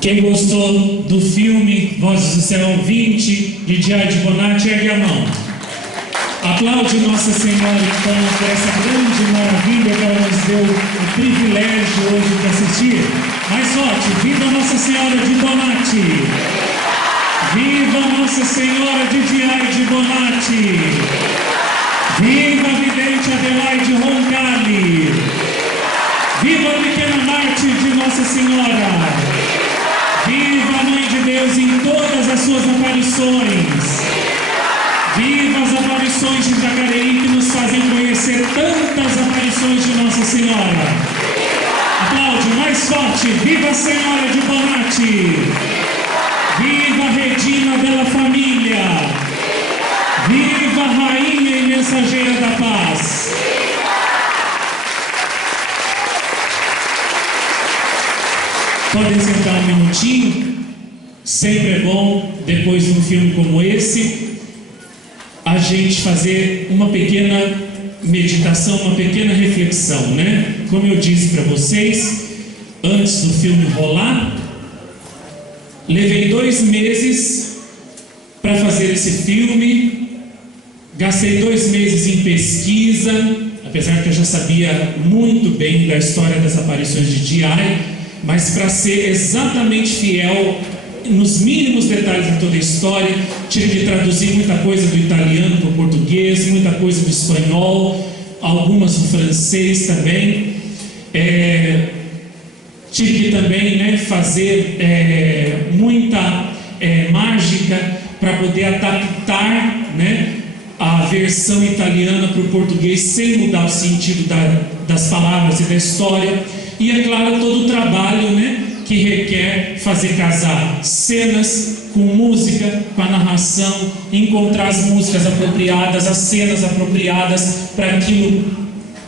Quem gostou do filme Vozes do Céu 20 de D.I. Bonatti, ergue a mão. Aplaude Nossa Senhora então por essa grande maravilha que ela nos deu o privilégio hoje de assistir. Mais forte, viva Nossa Senhora de Bonatti! Viva Nossa Senhora de D.I. Bonatti! Viva a vidente Adelaide Roncalli! Viva a pequena Marte de Nossa Senhora! Viva a Mãe de Deus em todas as suas aparições! Viva as aparições de Jacareí que nos fazem conhecer tantas aparições de Nossa Senhora! Aplaude mais forte! Viva a Senhora de Bonatti! Viva a Regina della Família! Viva a Rainha e Mensageira da Paz! Podem sentar um minutinho. Sempre é bom, depois de um filme como esse, a gente fazer uma pequena meditação, uma pequena reflexão, né? Como eu disse para vocês, antes do filme rolar, levei 2 meses para fazer esse filme, gastei 2 meses em pesquisa, apesar que eu já sabia muito bem da história das aparições de D.I., mas para ser exatamente fiel nos mínimos detalhes de toda a história, tive que traduzir muita coisa do italiano para o português, muita coisa do espanhol, algumas do francês também. Tive que também fazer muita mágica para poder adaptar a versão italiana para o português sem mudar o sentido das palavras e da história. E é claro, todo o trabalho que requer fazer casar cenas com música, com a narração, encontrar as músicas apropriadas, as cenas apropriadas para aquilo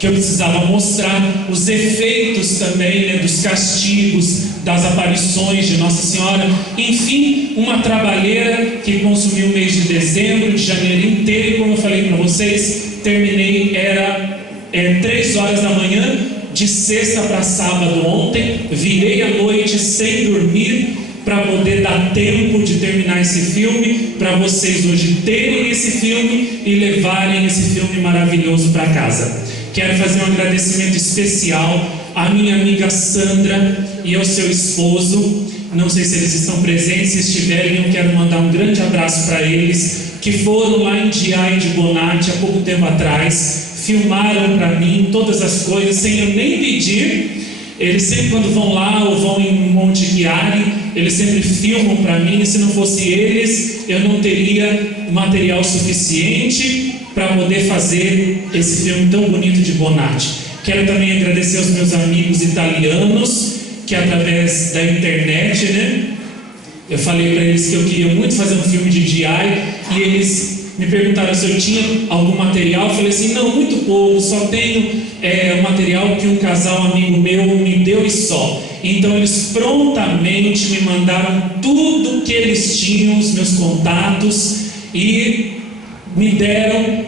que eu precisava mostrar, os efeitos também dos castigos, das aparições de Nossa Senhora, enfim, uma trabalheira que consumiu o mês de dezembro, de janeiro inteiro, e como eu falei para vocês, terminei, era 3 horas da manhã, de sexta para sábado ontem, virei à noite sem dormir para poder dar tempo de terminar esse filme, para vocês hoje terem esse filme e levarem esse filme maravilhoso para casa. Quero fazer um agradecimento especial à minha amiga Sandra e ao seu esposo. Não sei se eles estão presentes, se estiverem eu quero mandar um grande abraço para eles, que foram lá em D.I. Bonatti há pouco tempo atrás, filmaram para mim todas as coisas sem eu nem pedir. Eles sempre, quando vão lá ou vão em Monte Chiari, eles sempre filmam para mim, e se não fosse eles, eu não teria material suficiente para poder fazer esse filme tão bonito de Bonatti. Quero também agradecer aos meus amigos italianos, que através da internet, eu falei para eles que eu queria muito fazer um filme de D.I. e eles me perguntaram se eu tinha algum material. Eu falei assim, não, muito pouco, só tenho material que um casal amigo meu me deu e só. Então eles prontamente me mandaram tudo que eles tinham, os meus contatos, e me deram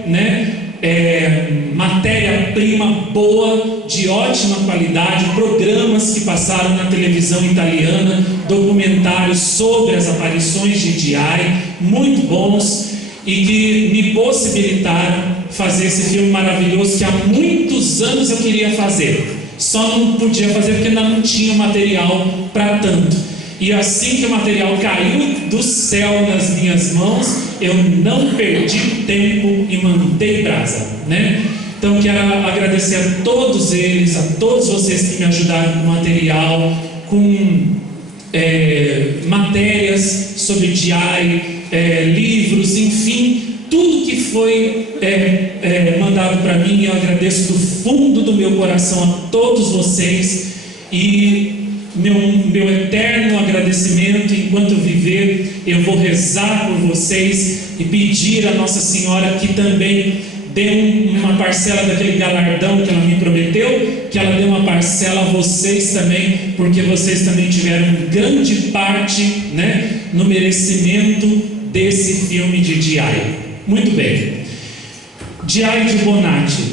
matéria-prima boa, de ótima qualidade, programas que passaram na televisão italiana, documentários sobre as aparições de D.I., muito bons, e que me possibilitaram fazer esse filme maravilhoso que há muitos anos eu queria fazer, só não podia fazer porque ainda não tinha material para tanto. E assim que o material caiu do céu nas minhas mãos, eu não perdi tempo e mandei brasa, Então quero agradecer a todos eles, a todos vocês que me ajudaram com material, com matérias sobre D.I., livros, enfim, tudo que foi mandado para mim. Eu agradeço do fundo do meu coração a todos vocês, e meu eterno agradecimento. Enquanto eu viver, eu vou rezar por vocês e pedir a Nossa Senhora que também dê uma parcela daquele galardão que ela me prometeu, que ela dê uma parcela a vocês também, porque vocês também tiveram grande parte no merecimento desse filme de D.I. Muito bem, D.I. Bonatti,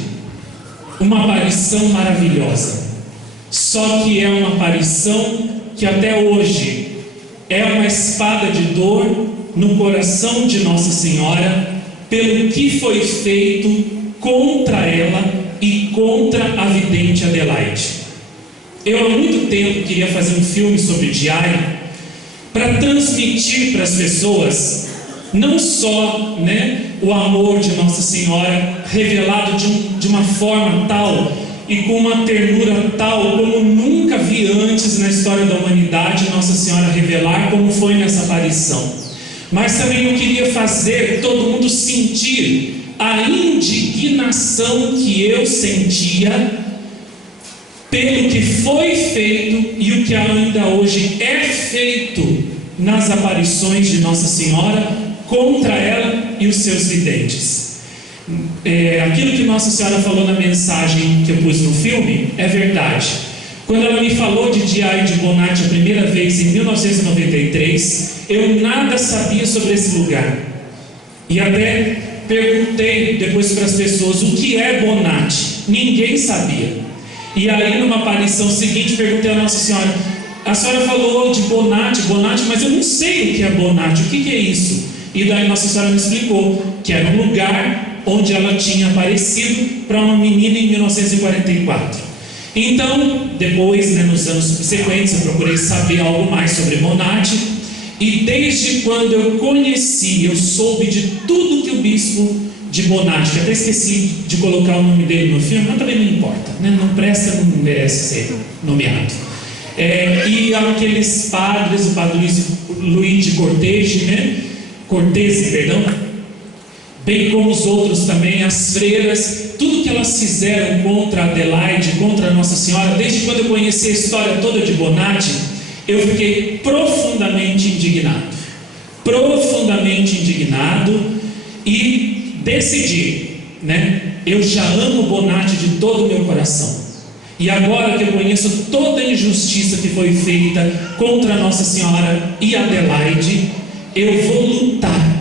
uma aparição maravilhosa, só que é uma aparição que até hoje é uma espada de dor no coração de Nossa Senhora pelo que foi feito contra ela e contra a vidente Adelaide. Eu há muito tempo queria fazer um filme sobre Diário para transmitir para as pessoas não só, o amor de Nossa Senhora revelado de uma forma tal e com uma ternura tal como nunca vi antes na história da humanidade Nossa Senhora revelar como foi nessa aparição, mas também eu queria fazer todo mundo sentir a indignação que eu sentia pelo que foi feito e o que ainda hoje é feito nas aparições de Nossa Senhora contra ela e os seus videntes. Aquilo que Nossa Senhora falou na mensagem que eu pus no filme é verdade. Quando ela me falou de Diário de Bonatti a primeira vez em 1993, eu nada sabia sobre esse lugar. E até perguntei depois para as pessoas o que é Bonatti. Ninguém sabia. E aí numa aparição seguinte perguntei a Nossa Senhora: a senhora falou de Bonatti, mas eu não sei o que é Bonatti, o que é isso? E daí Nossa Senhora me explicou que era um lugar onde ela tinha aparecido para uma menina em 1944. Então, depois, nos anos subsequentes, eu procurei saber algo mais sobre Bonatti, e desde quando eu conheci, eu soube de tudo que o bispo de Bonatti, que até esqueci de colocar o nome dele no filme, mas também não importa, não presta, não merece ser nomeado. E aqueles padres, o padre Luiz de Cortese, bem como os outros também, as freiras, tudo que elas fizeram contra Adelaide, contra Nossa Senhora, desde quando eu conheci a história toda de Bonatti, eu fiquei profundamente indignado e decidi, eu já amo Bonatti de todo o meu coração. E agora que eu conheço toda a injustiça que foi feita contra Nossa Senhora e Adelaide, eu vou lutar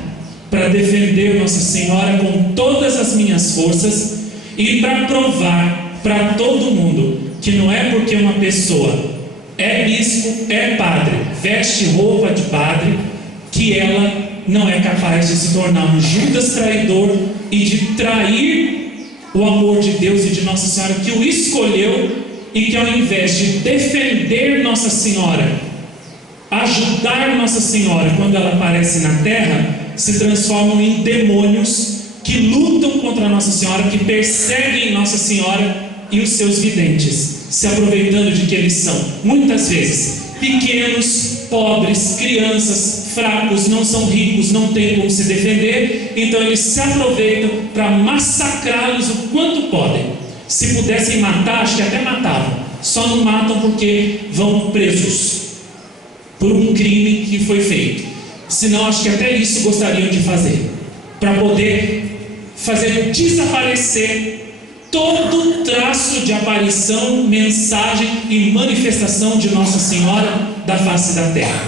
para defender Nossa Senhora com todas as minhas forças e para provar para todo mundo que não é porque uma pessoa é bispo, é padre, veste roupa de padre, que ela não é capaz de se tornar um Judas traidor e de trair o amor de Deus e de Nossa Senhora, que o escolheu, e que ao invés de defender Nossa Senhora, ajudar Nossa Senhora quando ela aparece na terra, se transformam em demônios que lutam contra Nossa Senhora, que perseguem Nossa Senhora e os seus videntes, se aproveitando de que eles são, muitas vezes, pequenos, pobres, crianças, fracos, não são ricos, não têm como se defender, então eles se aproveitam para massacrá-los o quanto podem. Se pudessem matar, acho que até matavam, só não matam porque vão presos por um crime que foi feito. Senão acho que até isso gostariam de fazer, para poder fazer desaparecer todo traço de aparição, mensagem e manifestação de Nossa Senhora da face da terra.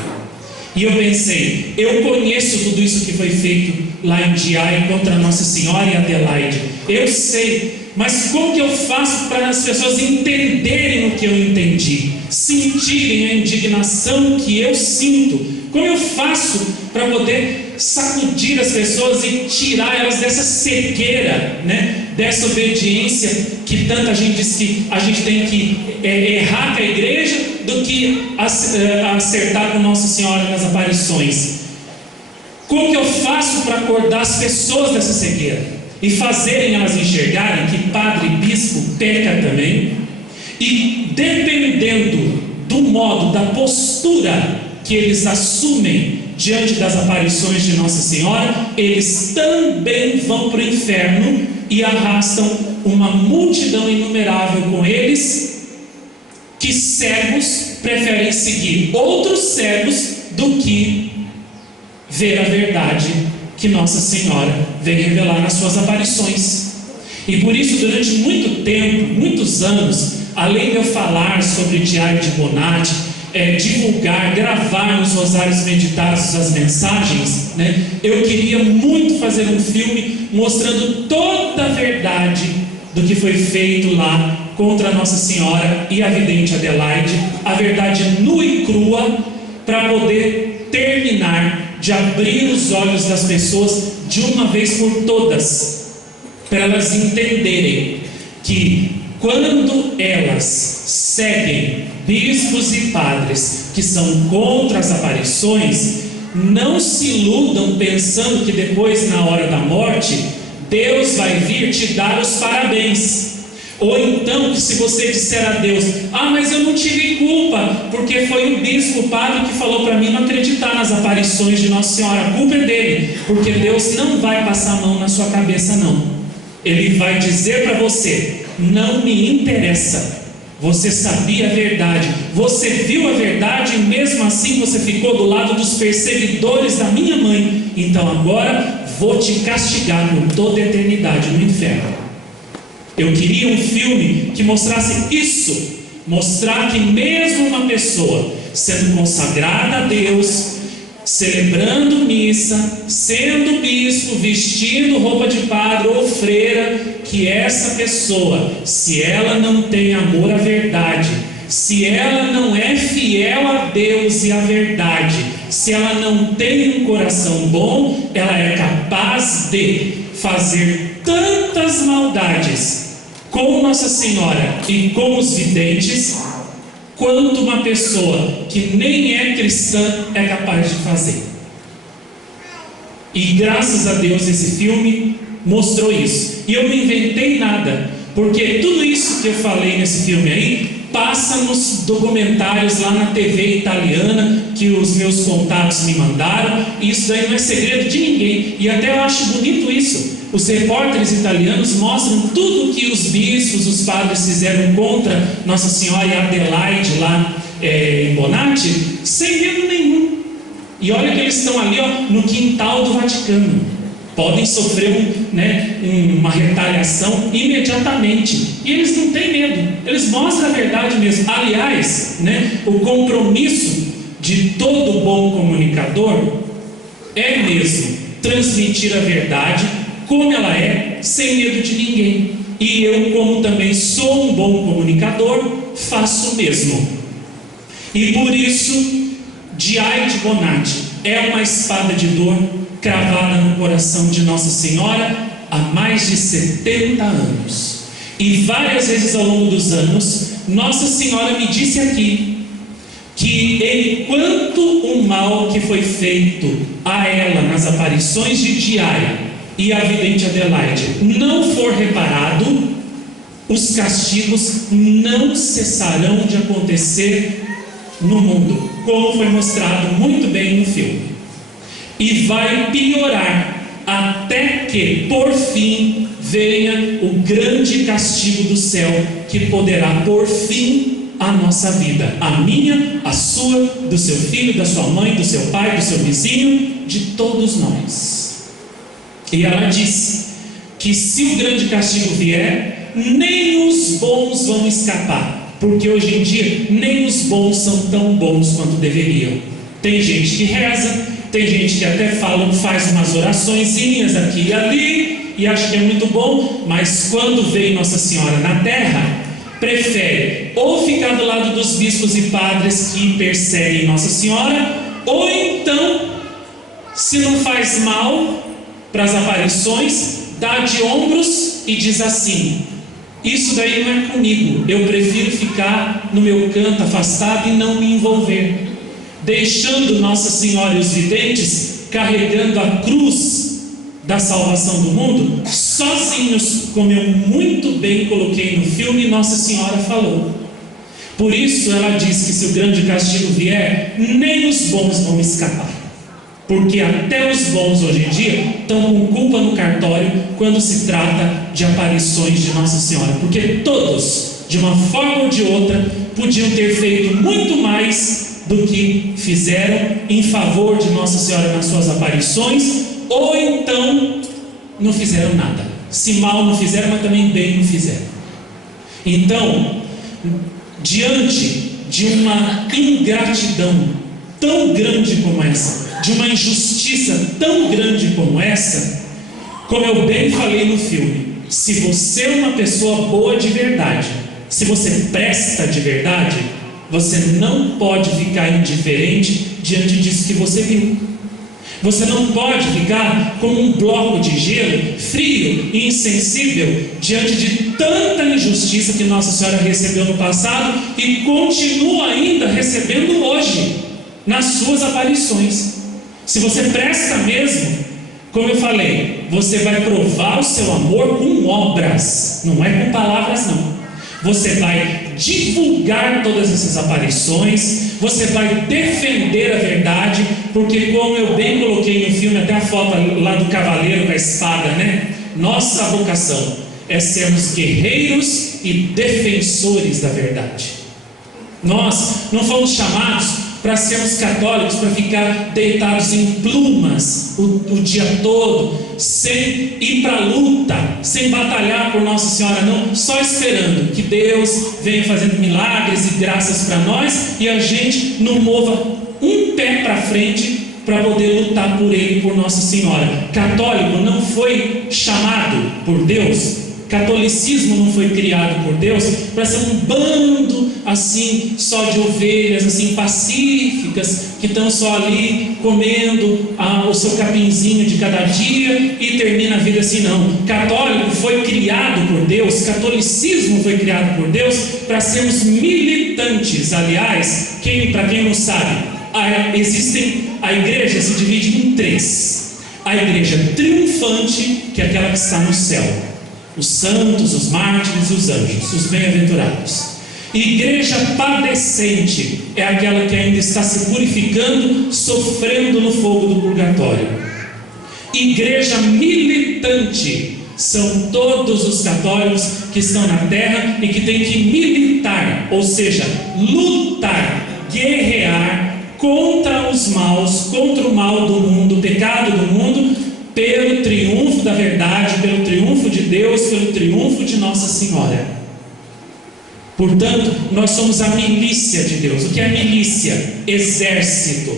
E eu pensei, eu conheço tudo isso que foi feito lá em Diário contra Nossa Senhora e Adelaide, eu sei, mas como que eu faço para as pessoas entenderem o que eu entendi, sentirem a indignação que eu sinto? Como eu faço para poder sacudir as pessoas e tirar elas dessa cegueira, dessa obediência que tanta gente diz que a gente tem que errar com a igreja do que acertar com Nossa Senhora nas aparições? Como que eu faço para acordar as pessoas dessa cegueira e fazerem elas enxergarem que padre e bispo peca também, e dependendo do modo, da postura que eles assumem diante das aparições de Nossa Senhora, eles também vão para o inferno e arrastam uma multidão inumerável com eles, que cegos preferem seguir outros cegos do que ver a verdade que Nossa Senhora vem revelar nas suas aparições. E por isso, durante muito tempo, muitos anos, além de eu falar sobre o Diário de Bonatti, divulgar, gravar nos rosários meditados as mensagens, eu queria muito fazer um filme mostrando toda a verdade do que foi feito lá contra Nossa Senhora e a vidente Adelaide, a verdade nua e crua, para poder terminar de abrir os olhos das pessoas de uma vez por todas, para elas entenderem que quando elas seguem bispos e padres que são contra as aparições, não se iludam pensando que depois, na hora da morte, Deus vai vir te dar os parabéns. Ou então, que se você disser a Deus: mas eu não tive culpa, porque foi o bispo, o padre que falou para mim não acreditar nas aparições de Nossa Senhora, a culpa é dele, porque Deus não vai passar a mão na sua cabeça, não. Ele vai dizer para você: não me interessa, você sabia a verdade, você viu a verdade, e mesmo assim você ficou do lado dos perseguidores da minha mãe, então agora vou te castigar por toda a eternidade no inferno. Eu queria um filme que mostrasse isso, mostrar que mesmo uma pessoa sendo consagrada a Deus, celebrando missa, sendo bispo, vestindo roupa de padre ou freira, que essa pessoa, se ela não tem amor à verdade, se ela não é fiel a Deus e à verdade, se ela não tem um coração bom, ela é capaz de fazer tantas maldades com Nossa Senhora e com os videntes, quanto uma pessoa que nem é cristã é capaz de fazer. E graças a Deus esse filme mostrou isso. E eu não inventei nada, porque tudo isso que eu falei nesse filme aí passa nos documentários lá na TV italiana que os meus contatos me mandaram, e isso daí não é segredo de ninguém, e até eu acho bonito isso. Os repórteres italianos mostram tudo que os bispos, os padres fizeram contra Nossa Senhora e Adelaide lá em Bonatti, sem medo nenhum. E olha que eles estão ali no quintal do Vaticano, podem sofrer uma retaliação imediatamente, e eles não têm medo, eles mostram a verdade mesmo. Aliás, o compromisso de todo bom comunicador é mesmo transmitir a verdade como ela é, sem medo de ninguém. E eu, como também sou um bom comunicador, faço o mesmo. E por isso, G.I. Bonatti é uma espada de dor cravada no coração de Nossa Senhora há mais de 70 anos. E várias vezes ao longo dos anos, Nossa Senhora me disse aqui que enquanto o mal que foi feito a ela nas aparições de G.I. e a vidente Adelaide não for reparado, os castigos não cessarão de acontecer no mundo, como foi mostrado muito bem no filme, e vai piorar até que por fim venha o grande castigo do céu, que poderá por fim a nossa vida, a minha, a sua, do seu filho, da sua mãe, do seu pai, do seu vizinho, de todos nós. E ela disse que se o grande castigo vier, nem os bons vão escapar, porque hoje em dia nem os bons são tão bons quanto deveriam. Tem gente que reza, tem gente que até faz umas oraçõezinhas aqui e ali, e acha que é muito bom, mas quando vem Nossa Senhora na terra, prefere ou ficar do lado dos bispos e padres que perseguem Nossa Senhora, ou então, se não faz mal para as aparições, dá de ombros e diz assim: isso daí não é comigo, eu prefiro ficar no meu canto afastado e não me envolver, deixando Nossa Senhora e os videntes carregando a cruz da salvação do mundo sozinhos, como eu muito bem coloquei no filme. Nossa Senhora falou. Por isso ela diz que se o grande castigo vier, nem os bons vão escapar, porque até os bons hoje em dia estão com culpa no cartório quando se trata de aparições de Nossa Senhora, porque todos, de uma forma ou de outra, podiam ter feito muito mais do que fizeram em favor de Nossa Senhora nas suas aparições, ou então não fizeram nada. Se mal não fizeram, mas também bem não fizeram. Então, diante de uma ingratidão tão grande como essa, de uma injustiça tão grande como essa, como eu bem falei no filme, se você é uma pessoa boa de verdade, se você presta de verdade, Você não pode ficar indiferente diante disso que você viu. Você não pode ficar como um bloco de gelo, frio e insensível, diante de tanta injustiça que Nossa Senhora recebeu no passado e continua ainda recebendo hoje, nas suas aparições. Se você presta mesmo, como eu falei, você vai provar o seu amor com obras, não é com palavras não. Você vai divulgar todas essas aparições, você vai defender a verdade, porque como eu bem coloquei no filme, até a foto lá do cavaleiro com a espada, né? Nossa vocação é sermos guerreiros e defensores da verdade. Nós não fomos chamados para sermos católicos, para ficar deitados em plumas o dia todo, sem ir para a luta, sem batalhar por Nossa Senhora, não, só esperando que Deus venha fazendo milagres e graças para nós e a gente não mova um pé para frente para poder lutar por Ele, por Nossa Senhora. Católico não foi chamado por Deus, catolicismo não foi criado por Deus para ser um bando assim, só de ovelhas assim pacíficas, que estão só ali comendo o seu capinzinho de cada dia e termina a vida assim, não. Católico foi criado por Deus, catolicismo foi criado por Deus para sermos militantes. Aliás, para quem não sabe, a igreja se divide em três: a igreja triunfante, que é aquela que está no céu, os santos, os mártires, os anjos, os bem-aventurados. Igreja padecente é aquela que ainda está se purificando, sofrendo no fogo do purgatório. Igreja militante são todos os católicos que estão na terra e que têm que militar, ou seja, lutar, guerrear contra os maus, contra o mal do mundo, o pecado do mundo, pelo triunfo da verdade, pelo triunfo de Deus, pelo triunfo de Nossa Senhora. Portanto, nós somos a milícia de Deus. O que é milícia? Exército.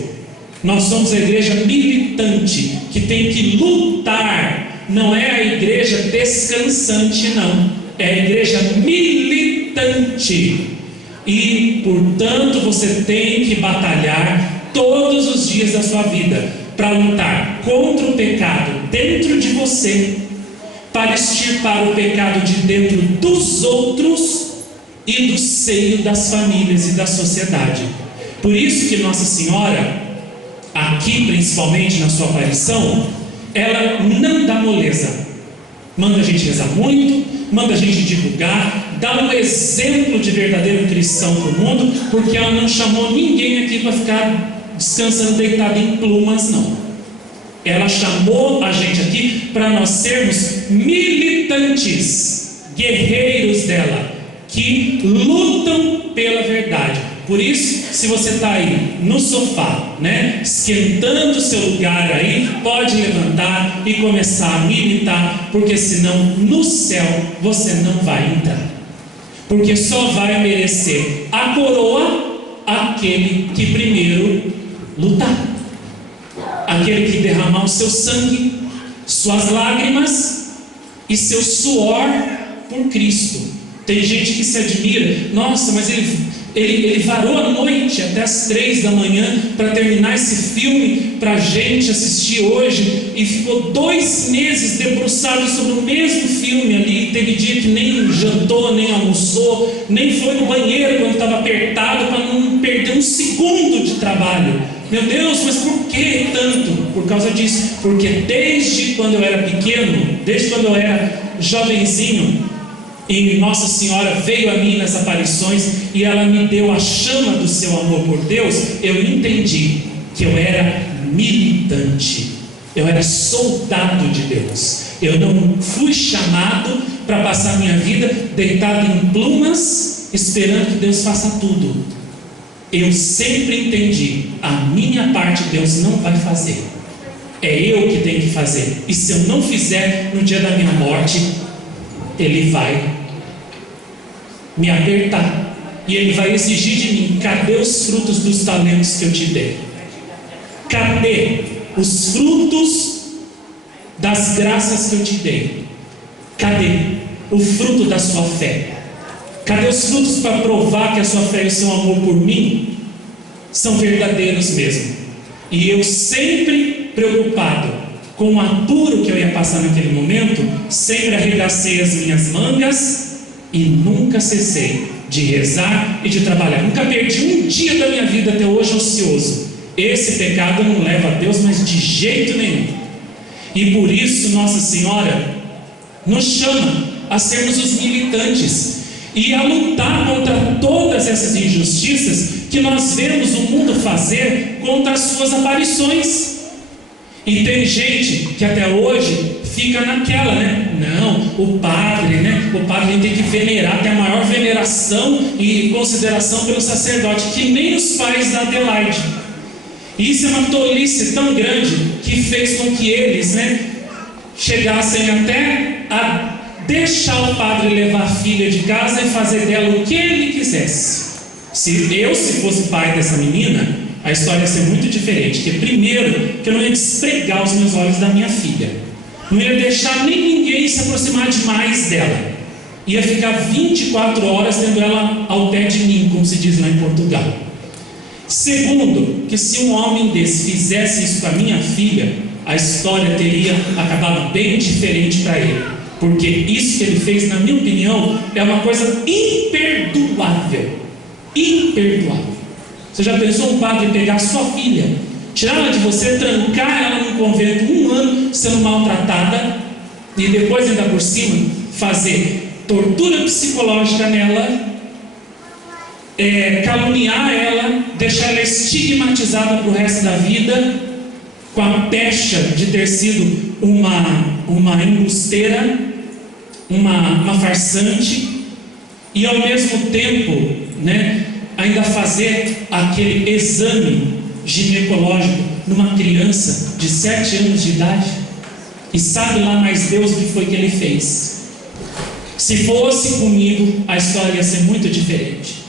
Nós somos a igreja militante, que tem que lutar. Não é a igreja descansante, não. É a igreja militante. E, portanto, você tem que batalhar todos os dias da sua vida para lutar contra o pecado dentro de você, para extirpar o pecado de dentro dos outros e do seio das famílias e da sociedade. Por isso que Nossa Senhora, aqui principalmente na sua aparição, ela não dá moleza, manda a gente rezar muito, manda a gente divulgar, dá um exemplo de verdadeiro cristão para o mundo, porque ela não chamou ninguém aqui para ficar descansando deitado em plumas, não. Ela chamou a gente aqui para nós sermos militantes, guerreiros dela, que lutam pela verdade. Por isso, se você está aí no sofá, né, esquentando o seu lugar aí, pode levantar e começar a militar, porque senão no céu você não vai entrar, porque só vai merecer a coroa aquele que primeiro lutar, aquele que derramar o seu sangue, suas lágrimas e seu suor por Cristo. Tem gente que se admira, nossa, mas ele varou a noite até as 3 da manhã para terminar esse filme para a gente assistir hoje, e ficou 2 meses debruçado sobre o mesmo filme ali. Teve dia que nem jantou, nem almoçou, nem foi no banheiro quando estava apertado, para não perder um segundo de trabalho. Meu Deus, mas por que tanto? Por causa disso, porque desde quando eu era pequeno, desde quando eu era jovenzinho, e Nossa Senhora veio a mim nas aparições e ela me deu a chama do seu amor por Deus, eu entendi que eu era militante, eu era soldado de Deus. Eu não fui chamado para passar minha vida deitado em plumas, esperando que Deus faça tudo. Eu sempre entendi, a minha parte Deus não vai fazer, é eu que tenho que fazer. E se eu não fizer no dia da minha morte, Ele vai me apertar e Ele vai exigir de mim: cadê os frutos dos talentos que eu te dei? Cadê os frutos das graças que eu te dei? Cadê o fruto da sua fé? Cadê os frutos para provar que a sua fé e o seu amor por mim são verdadeiros mesmo? E eu sempre preocupado com o apuro que eu ia passar naquele momento, sempre arregacei as minhas mangas e nunca cessei de rezar e de trabalhar. Nunca perdi um dia da minha vida até hoje ocioso. Esse pecado não leva a Deus, mas de jeito nenhum. E por isso Nossa Senhora nos chama a sermos os militantes e a lutar contra todas essas injustiças que nós vemos o mundo fazer contra as suas aparições. E tem gente que até hoje fica naquela, né? Não, o padre, né? O padre a gente tem que venerar, ter a maior veneração e consideração pelo sacerdote, que nem os pais da Adelaide. Isso é uma tolice tão grande que fez com que eles, né, chegassem até a deixar o padre levar a filha de casa e fazer dela o que ele quisesse. Se fosse pai dessa menina, a história ia ser muito diferente. Porque primeiro, que eu não ia despregar os meus olhos da minha filha, não ia deixar nem ninguém se aproximar demais dela, ia ficar 24 horas tendo ela ao pé de mim, como se diz lá em Portugal. Segundo, que se um homem desse fizesse isso com a minha filha, a história teria acabado bem diferente para ele, porque isso que ele fez, na minha opinião, é uma coisa imperdoável. Imperdoável. Você já pensou um padre pegar sua filha, tirar ela de você, trancar ela num convento 1 ano sendo maltratada e depois ainda por cima fazer tortura psicológica nela, caluniar ela, deixar ela estigmatizada para o resto da vida, com a pecha de ter sido uma embusteira, uma farsante, e ao mesmo tempo, né, ainda fazer aquele exame ginecológico numa criança de 7 anos de idade? E sabe lá mais Deus o que foi que ele fez. Se fosse comigo, a história ia ser muito diferente.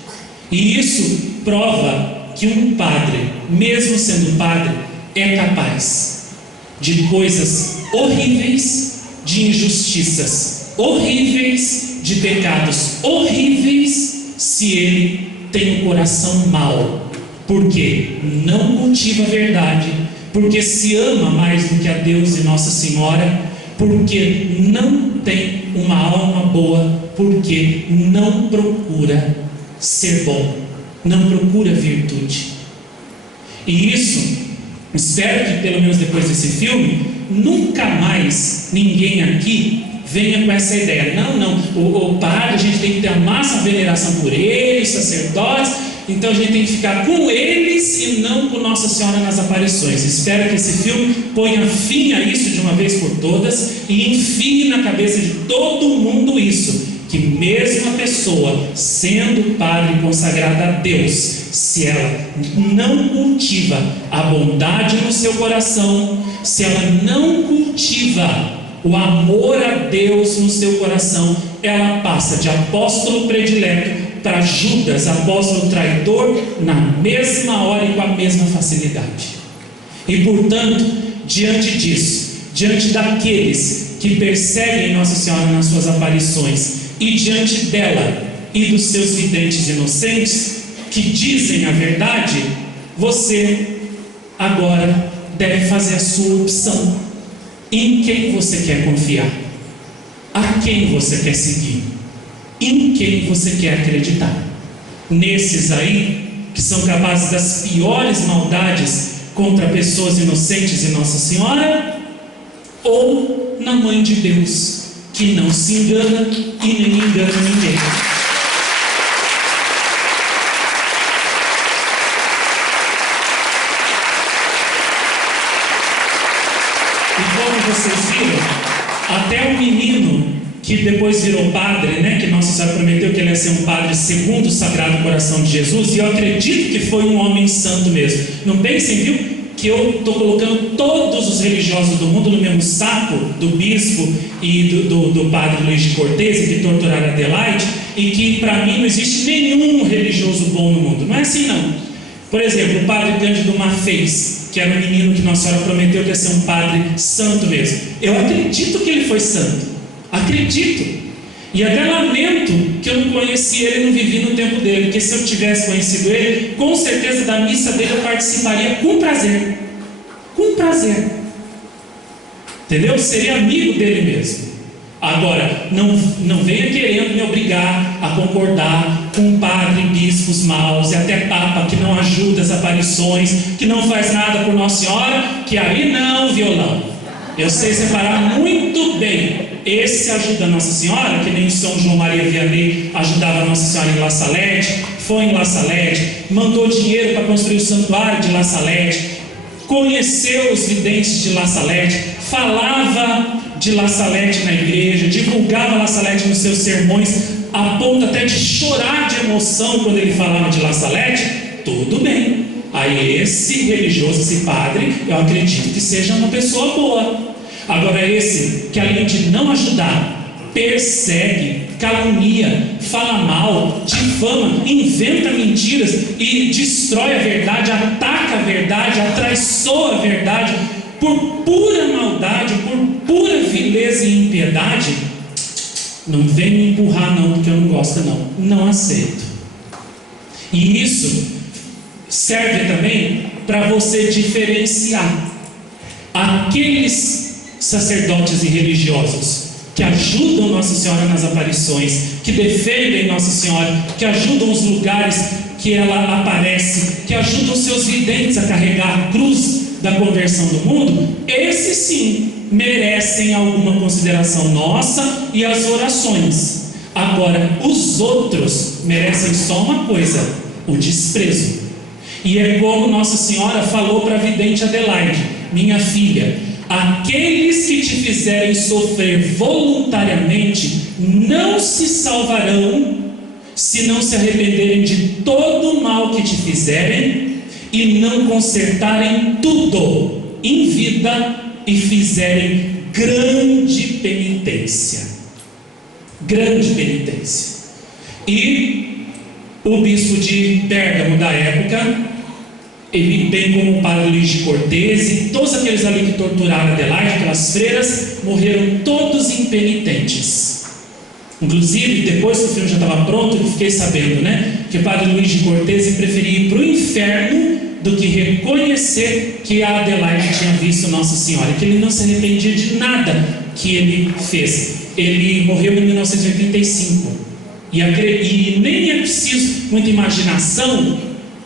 E isso prova que um padre, mesmo sendo padre, é capaz de coisas horríveis, de injustiças horríveis, de pecados horríveis, se ele tem um coração mau, porque não cultiva a verdade, porque se ama mais do que a Deus e Nossa Senhora, porque não tem uma alma boa, porque não procura ser bom, não procura virtude. E isso, espero que pelo menos depois desse filme, nunca mais ninguém aqui venha com essa ideia. Não, o padre, a gente tem que ter a máxima veneração por eles, sacerdotes, então a gente tem que ficar com eles e não com Nossa Senhora nas aparições. Espero que esse filme ponha fim a isso de uma vez por todas e enfie na cabeça de todo mundo isso, que mesmo a pessoa sendo padre consagrada a Deus, se ela não cultiva a bondade no seu coração, se ela não cultiva o amor a Deus no seu coração, ela passa de apóstolo predileto para Judas, apóstolo traidor, na mesma hora e com a mesma facilidade. E portanto, diante disso, diante daqueles que perseguem Nossa Senhora nas suas aparições, e diante dela e dos seus videntes inocentes que dizem a verdade, você agora deve fazer a sua opção. Em quem você quer confiar? A quem você quer seguir? Em quem você quer acreditar? Nesses aí que são capazes das piores maldades contra pessoas inocentes e Nossa Senhora, ou na Mãe de Deus, que não se engana e nem engana ninguém? E como vocês viram, até o menino que depois virou padre, né, que Nossa Senhora prometeu que ele ia ser um padre segundo o Sagrado Coração de Jesus, e eu acredito que foi um homem santo mesmo. Não pensem, viu, que eu estou colocando todos os religiosos do mundo no mesmo saco do bispo e do padre Luiz de Cortez, que torturaram Adelaide, e que para mim não existe nenhum religioso bom no mundo. Não é assim não. Por exemplo, o padre Cândido Mafez, que era um menino que Nossa Senhora prometeu que ia ser um padre santo mesmo. Eu acredito que ele foi santo. Acredito. E até lamento que eu não conheci ele e não vivi no tempo dele, porque se eu tivesse conhecido ele, com certeza da missa dele eu participaria com prazer. Com prazer. Entendeu? Seria amigo dele mesmo. Agora, não venha querendo me obrigar a concordar com padre, bispos maus e até papa que não ajuda as aparições, que não faz nada por Nossa Senhora, que aí não, violão. Eu sei separar muito bem. Esse ajuda a Nossa Senhora, que nem São João Maria Vianney ajudava a Nossa Senhora em La Salette, foi em La Salette, mandou dinheiro para construir o santuário de La Salette, conheceu os videntes de La Salette, falava de La Salette na igreja, divulgava La Salette nos seus sermões, a ponto até de chorar de emoção quando ele falava de La Salette. Tudo bem. Aí esse religioso, esse padre, eu acredito que seja uma pessoa boa. Agora esse, que além de não ajudar, persegue, calunia, fala mal, difama, inventa mentiras e destrói a verdade, ataca a verdade, atraiçoa a verdade, por pura maldade, por pura vileza e impiedade, não vem me empurrar não, porque eu não gosto não aceito. E isso serve também para você diferenciar aqueles sacerdotes e religiosos que ajudam Nossa Senhora nas aparições, que defendem Nossa Senhora, que ajudam os lugares que ela aparece, que ajudam seus videntes a carregar a cruz da conversão do mundo. Esses sim merecem alguma consideração nossa e as orações. Agora, os outros merecem só uma coisa: o desprezo. E é como Nossa Senhora falou para a vidente Adelaide: minha filha, aqueles que te fizerem sofrer voluntariamente não se salvarão se não se arrependerem de todo o mal que te fizerem e não consertarem tudo em vida e fizerem grande penitência. Grande penitência. E o bispo de Pérgamo da época, ele, bem como o padre Luís de Cortez e todos aqueles ali que torturaram Adelaide, aquelas freiras, morreram todos impenitentes. Inclusive, depois que o filme já estava pronto, eu fiquei sabendo, que o padre Luís de Cortez preferia ir para o inferno do que reconhecer que a Adelaide tinha visto Nossa Senhora, que ele não se arrependia de nada que ele fez. Ele morreu em 1985 e nem é preciso muita imaginação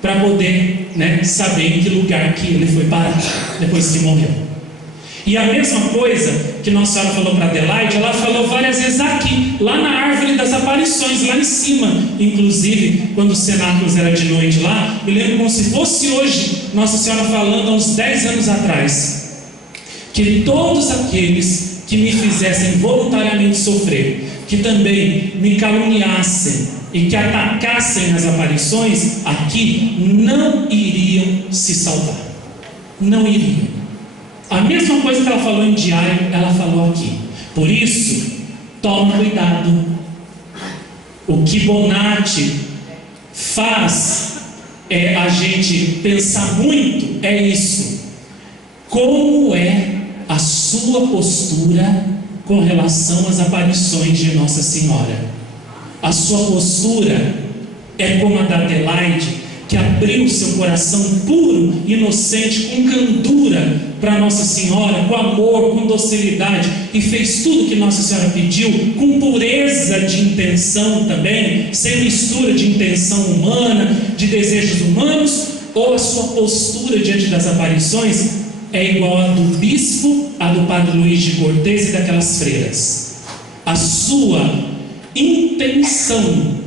para poder saber em que lugar que ele foi parar depois que morreu. E a mesma coisa que Nossa Senhora falou para Adelaide, ela falou várias vezes aqui, lá na árvore das aparições, lá em cima. Inclusive, quando os cenáculos era de noite lá, eu lembro como se fosse hoje Nossa Senhora falando há uns 10 anos atrás, que todos aqueles que me fizessem voluntariamente sofrer, que também me caluniassem e que atacassem as aparições aqui, não iriam se salvar. Não iriam. A mesma coisa que ela falou em diário, ela falou aqui. Por isso, toma cuidado. O que Bonatti faz a gente pensar muito, é isso. Como é a sua postura com relação às aparições de Nossa Senhora? A sua postura é como a da Adelaide, que abriu seu coração puro, inocente, com candura para Nossa Senhora, com amor, com docilidade, e fez tudo que Nossa Senhora pediu, com pureza de intenção também, sem mistura de intenção humana, de desejos humanos? Ou a sua postura diante das aparições é igual a do bispo, a do padre Luís de Cortez e daquelas freiras? A sua intenção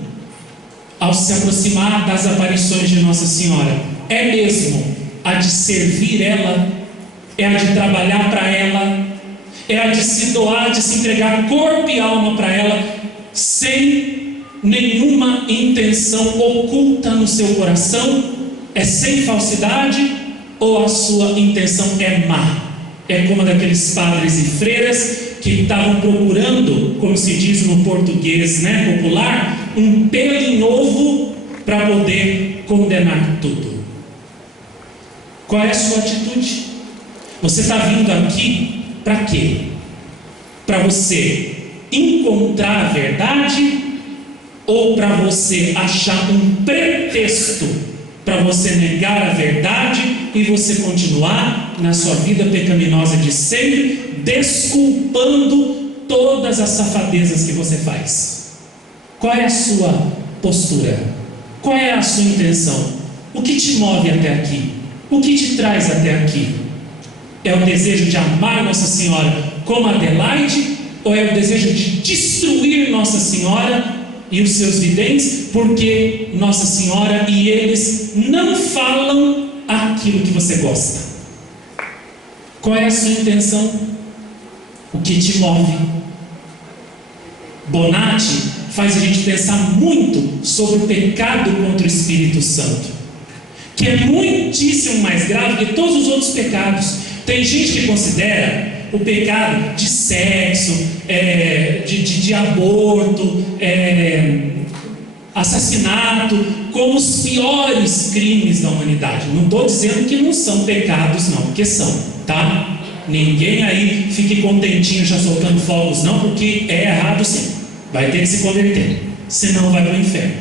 ao se aproximar das aparições de Nossa Senhora é mesmo a de servir ela, é a de trabalhar para ela, é a de se doar, de se entregar corpo e alma para ela, sem nenhuma intenção oculta no seu coração? É sem falsidade? Ou a sua intenção é má? É como a daqueles padres e freiras que estavam procurando, como se diz no português popular, um pelo em ovo para poder condenar tudo. Qual é a sua atitude? Você está vindo aqui para quê? Para você encontrar a verdade ou para você achar um pretexto para você negar a verdade e você continuar na sua vida pecaminosa de sempre, desculpando todas as safadezas que você faz? Qual é a sua postura? Qual é a sua intenção? O que te move até aqui? O que te traz até aqui? É o desejo de amar Nossa Senhora como Adelaide, ou é o desejo de destruir Nossa Senhora e os seus videntes, porque Nossa Senhora e eles não falam aquilo que você gosta? Qual é a sua intenção? O que te move? Bonatti faz a gente pensar muito sobre o pecado contra o Espírito Santo, que é muitíssimo mais grave que todos os outros pecados. Tem gente que considera o pecado de sexo, de aborto, assassinato, como os piores crimes da humanidade. Não estou dizendo que não são pecados, não, porque são, tá? Ninguém aí fique contentinho já soltando fogos, não, porque é errado sim. Vai ter que se converter, senão vai para o inferno.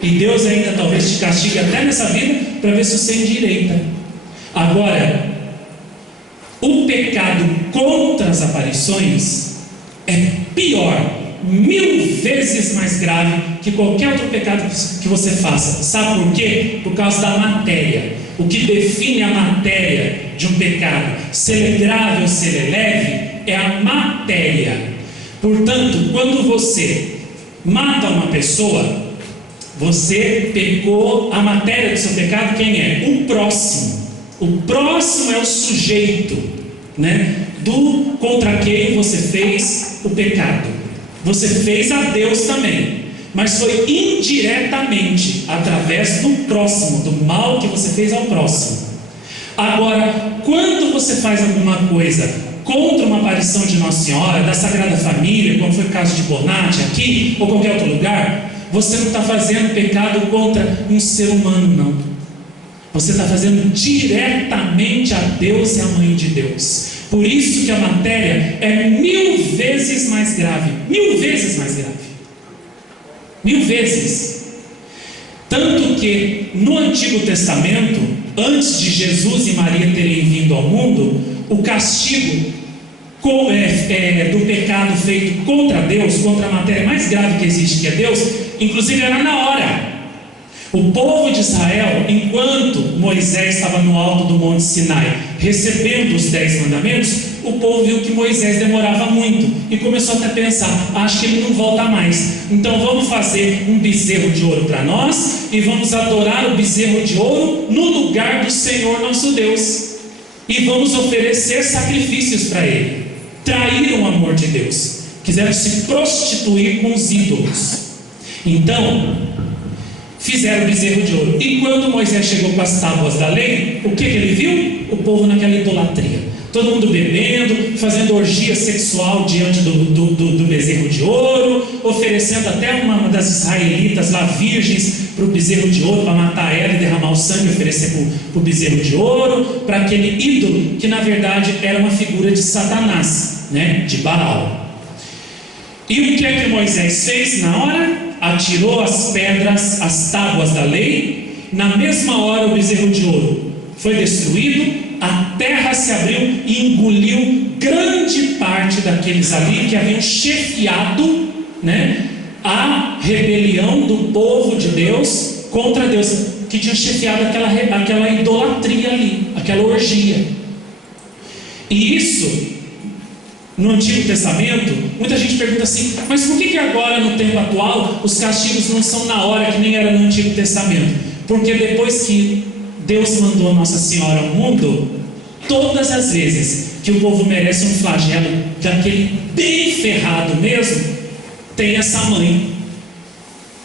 E Deus ainda talvez te castigue até nessa vida para ver se você endireita. Agora, o pecado contra as aparições é pior, 1000 vezes mais grave que qualquer outro pecado que você faça. Sabe por quê? Por causa da matéria. O que define a matéria de um pecado, se ele é grave ou se ele é leve, é a matéria. Portanto, quando você mata uma pessoa, você pecou. A matéria do seu pecado, quem é? O próximo. O próximo é o sujeito, né, contra quem você fez o pecado. Você fez a Deus também, mas foi indiretamente, através do próximo, do mal que você fez ao próximo. Agora, quando você faz alguma coisa contra uma aparição de Nossa Senhora, da Sagrada Família, como foi o caso de Bonatti aqui, ou qualquer outro lugar, você não está fazendo pecado contra um ser humano, não. Você está fazendo diretamente a Deus e a Mãe de Deus. Por isso que a matéria é 1000 vezes mais grave. 1000 vezes mais grave. 1000 vezes. Tanto que no Antigo Testamento, antes de Jesus e Maria terem vindo ao mundo, o castigo do pecado feito contra Deus, contra a matéria mais grave que existe, que é Deus, inclusive era na hora. O povo de Israel, enquanto Moisés estava no alto do Monte Sinai, recebendo os 10 mandamentos, o povo viu que Moisés demorava muito e começou até a pensar: acho que ele não volta mais, então vamos fazer um bezerro de ouro para nós e vamos adorar o bezerro de ouro no lugar do Senhor nosso Deus e vamos oferecer sacrifícios para ele. Traíram o amor de Deus, quiseram se prostituir com os ídolos. Então fizeram o bezerro de ouro. E quando Moisés chegou com as tábuas da lei, o que ele viu? O povo naquela idolatria, todo mundo bebendo, fazendo orgia sexual diante do bezerro de ouro, oferecendo até uma das israelitas lá virgens para o bezerro de ouro, para matar ela e derramar o sangue e oferecer para o bezerro de ouro, para aquele ídolo que na verdade era uma figura de Satanás, né? De Baal. E o que é que Moisés fez na hora? Atirou as pedras, as tábuas da lei. Na mesma hora o bezerro de ouro foi destruído, a terra se abriu e engoliu grande parte daqueles ali que haviam chefiado, né, a rebelião do povo de Deus contra Deus, que tinha chefiado aquela idolatria ali, aquela orgia. E isso, no Antigo Testamento, muita gente pergunta assim: mas por que agora, no tempo atual, os castigos não são na hora que nem era no Antigo Testamento? Porque depois que Deus mandou Nossa Senhora ao mundo, todas as vezes que o povo merece um flagelo daquele bem ferrado mesmo, tem essa mãe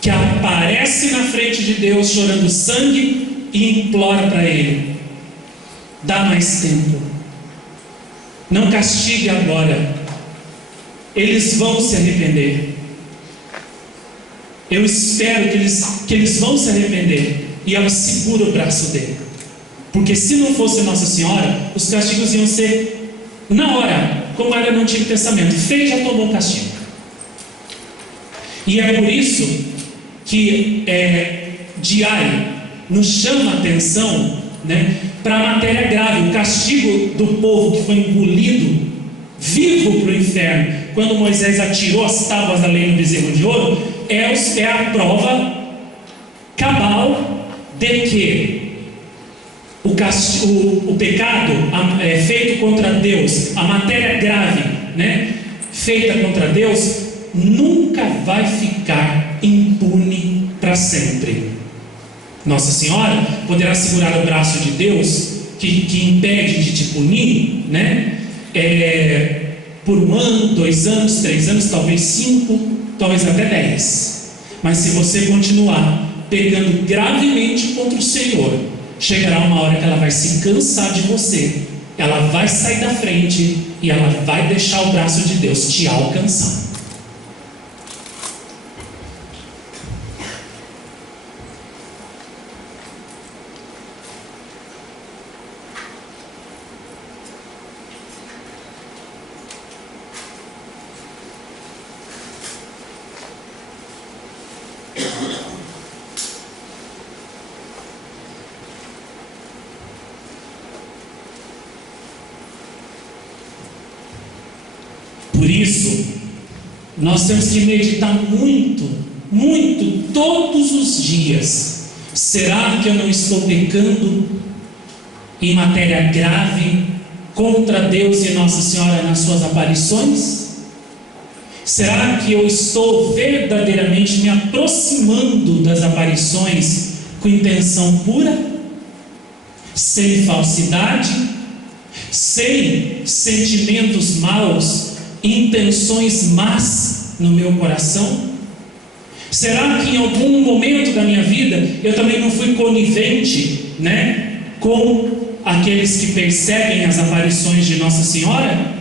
que aparece na frente de Deus chorando sangue e implora para Ele: dá mais tempo, não castigue agora, eles vão se arrepender. Eu espero que eles vão se arrepender. E ela segura o braço dele, porque se não fosse Nossa Senhora, os castigos iam ser na hora, como era no Antigo Testamento. Fez, já tomou o castigo. E é por isso que Diário nos chama a atenção, né, para a matéria grave, o castigo do povo que foi engolido vivo para o inferno, quando Moisés atirou as tábuas da lei no bezerro de ouro, é a prova cabal de que o pecado feito contra Deus, a matéria grave, né, feita contra Deus, nunca vai ficar impune para sempre. Nossa Senhora poderá segurar o braço de Deus que impede de te punir, né? Por 1 ano, 2 anos, 3 anos, talvez 5, talvez até 10. Mas se você continuar pecando gravemente contra o Senhor, chegará uma hora que ela vai se cansar de você, ela vai sair da frente e ela vai deixar o braço de Deus te alcançar. Por isso, nós temos que meditar muito, muito, todos os dias. Será que eu não estou pecando em matéria grave contra Deus e Nossa Senhora nas suas aparições? Será que eu estou verdadeiramente me aproximando das aparições com intenção pura, sem falsidade, sem sentimentos maus, intenções más no meu coração? Será que em algum momento da minha vida eu também não fui conivente, né, com aqueles que percebem as aparições de Nossa Senhora?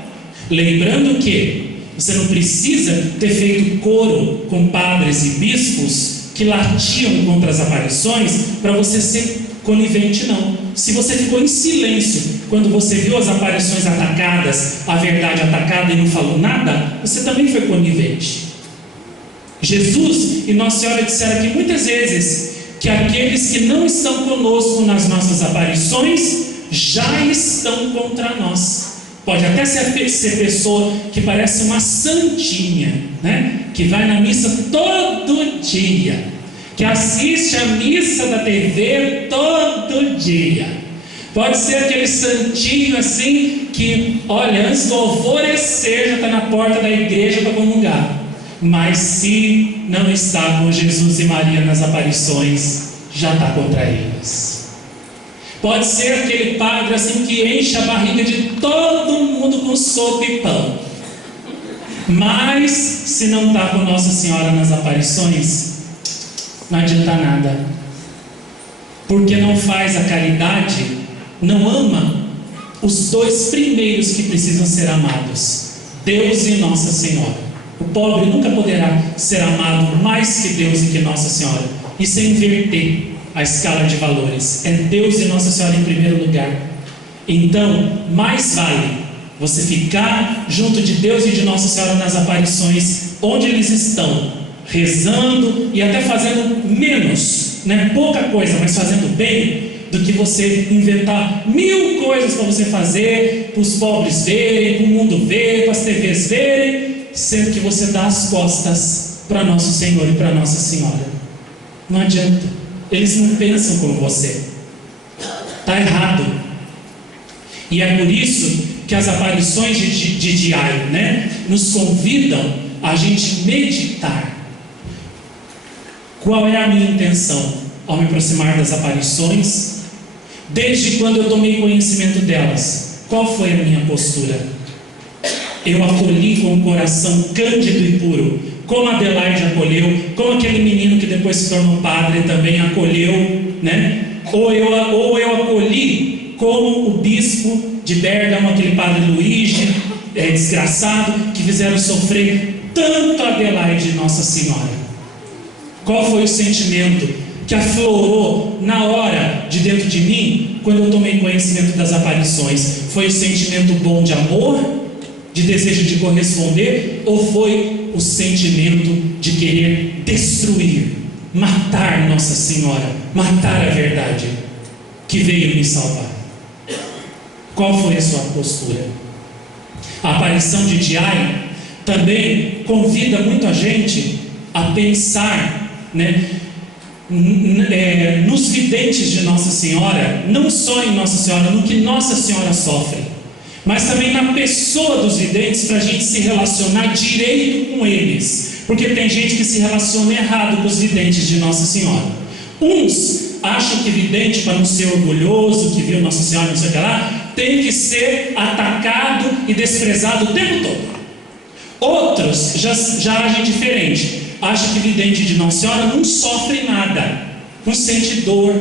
Lembrando que você não precisa ter feito coro com padres e bispos que latiam contra as aparições para você ser conivente, não. Se você ficou em silêncio quando você viu as aparições atacadas, a verdade atacada, e não falou nada, você também foi conivente. Jesus e Nossa Senhora disseram aqui muitas vezes que aqueles que não estão conosco nas nossas aparições já estão contra nós. Pode até ser pessoa que parece uma santinha, né? Que vai na missa todo dia, que assiste a missa da TV todo dia. Pode ser aquele santinho assim que, olha, antes do alvorecer já está na porta da igreja para comungar. Mas se não está com Jesus e Maria nas aparições, já está contra eles. Pode ser aquele padre assim que enche a barriga de todo mundo com sopa e pão. Mas se não está com Nossa Senhora nas aparições, não adianta nada. Porque não faz a caridade, não ama os dois primeiros que precisam ser amados, Deus e Nossa Senhora. O pobre nunca poderá ser amado mais que Deus e que Nossa Senhora. Isso é inverter a escala de valores. É Deus e Nossa Senhora em primeiro lugar. Então, mais vale você ficar junto de Deus e de Nossa Senhora nas aparições, onde eles estão, rezando e até fazendo menos, né? Pouca coisa, mas fazendo bem, do que você inventar 1000 coisas para você fazer, para os pobres verem, para o mundo ver, para as TVs verem, sendo que você dá as costas para Nosso Senhor e para Nossa Senhora. Não adianta, eles não pensam como você, está errado. E é por isso que as aparições de Diário, né, nos convidam a gente meditar. Qual é a minha intenção ao me aproximar das aparições? Desde quando eu tomei conhecimento delas, qual foi a minha postura? Eu acolhi com o coração cândido e puro, como Adelaide acolheu, como aquele menino que depois se tornou padre também acolheu, né? Ou eu acolhi como o bispo de Bérgamo, aquele padre Luigi, desgraçado, que fizeram sofrer tanto Adelaide e Nossa Senhora. Qual foi o sentimento que aflorou na hora de dentro de mim, quando eu tomei conhecimento das aparições? Foi o sentimento bom de amor, de desejo de corresponder, ou foi o sentimento de querer destruir, matar Nossa Senhora, matar a verdade que veio me salvar. Qual foi a sua postura? A aparição de Tiai também convida muito a gente a pensar, nos videntes de Nossa Senhora, não só em Nossa Senhora, no que Nossa Senhora sofre, mas também na pessoa dos videntes, para a gente se relacionar direito com eles, porque tem gente que se relaciona errado com os videntes de Nossa Senhora. Uns acham que vidente, para não ser orgulhoso, que viu Nossa Senhora, não sei o que lá, tem que ser atacado e desprezado o tempo todo. Outros já agem diferente, acham que vidente de Nossa Senhora não sofre nada, não sente dor,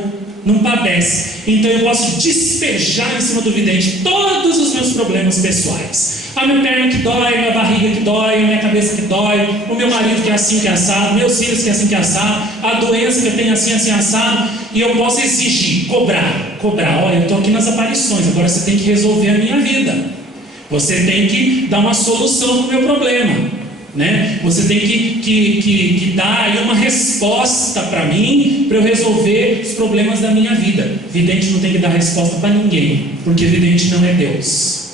não padece. Então eu posso despejar em cima do vidente todos os meus problemas pessoais. A minha perna que dói, a minha barriga que dói, a minha cabeça que dói, o meu marido que é assim que é assado, meus filhos que é assim que é assado, a doença que eu tenho assim, assim assado. E eu posso exigir, cobrar. Olha, eu estou aqui nas aparições, agora você tem que resolver a minha vida. Você tem que dar uma solução para o meu problema, Você tem que dar aí uma resposta para mim, para eu resolver os problemas da minha vida. Vidente não tem que dar resposta para ninguém, porque vidente não é Deus.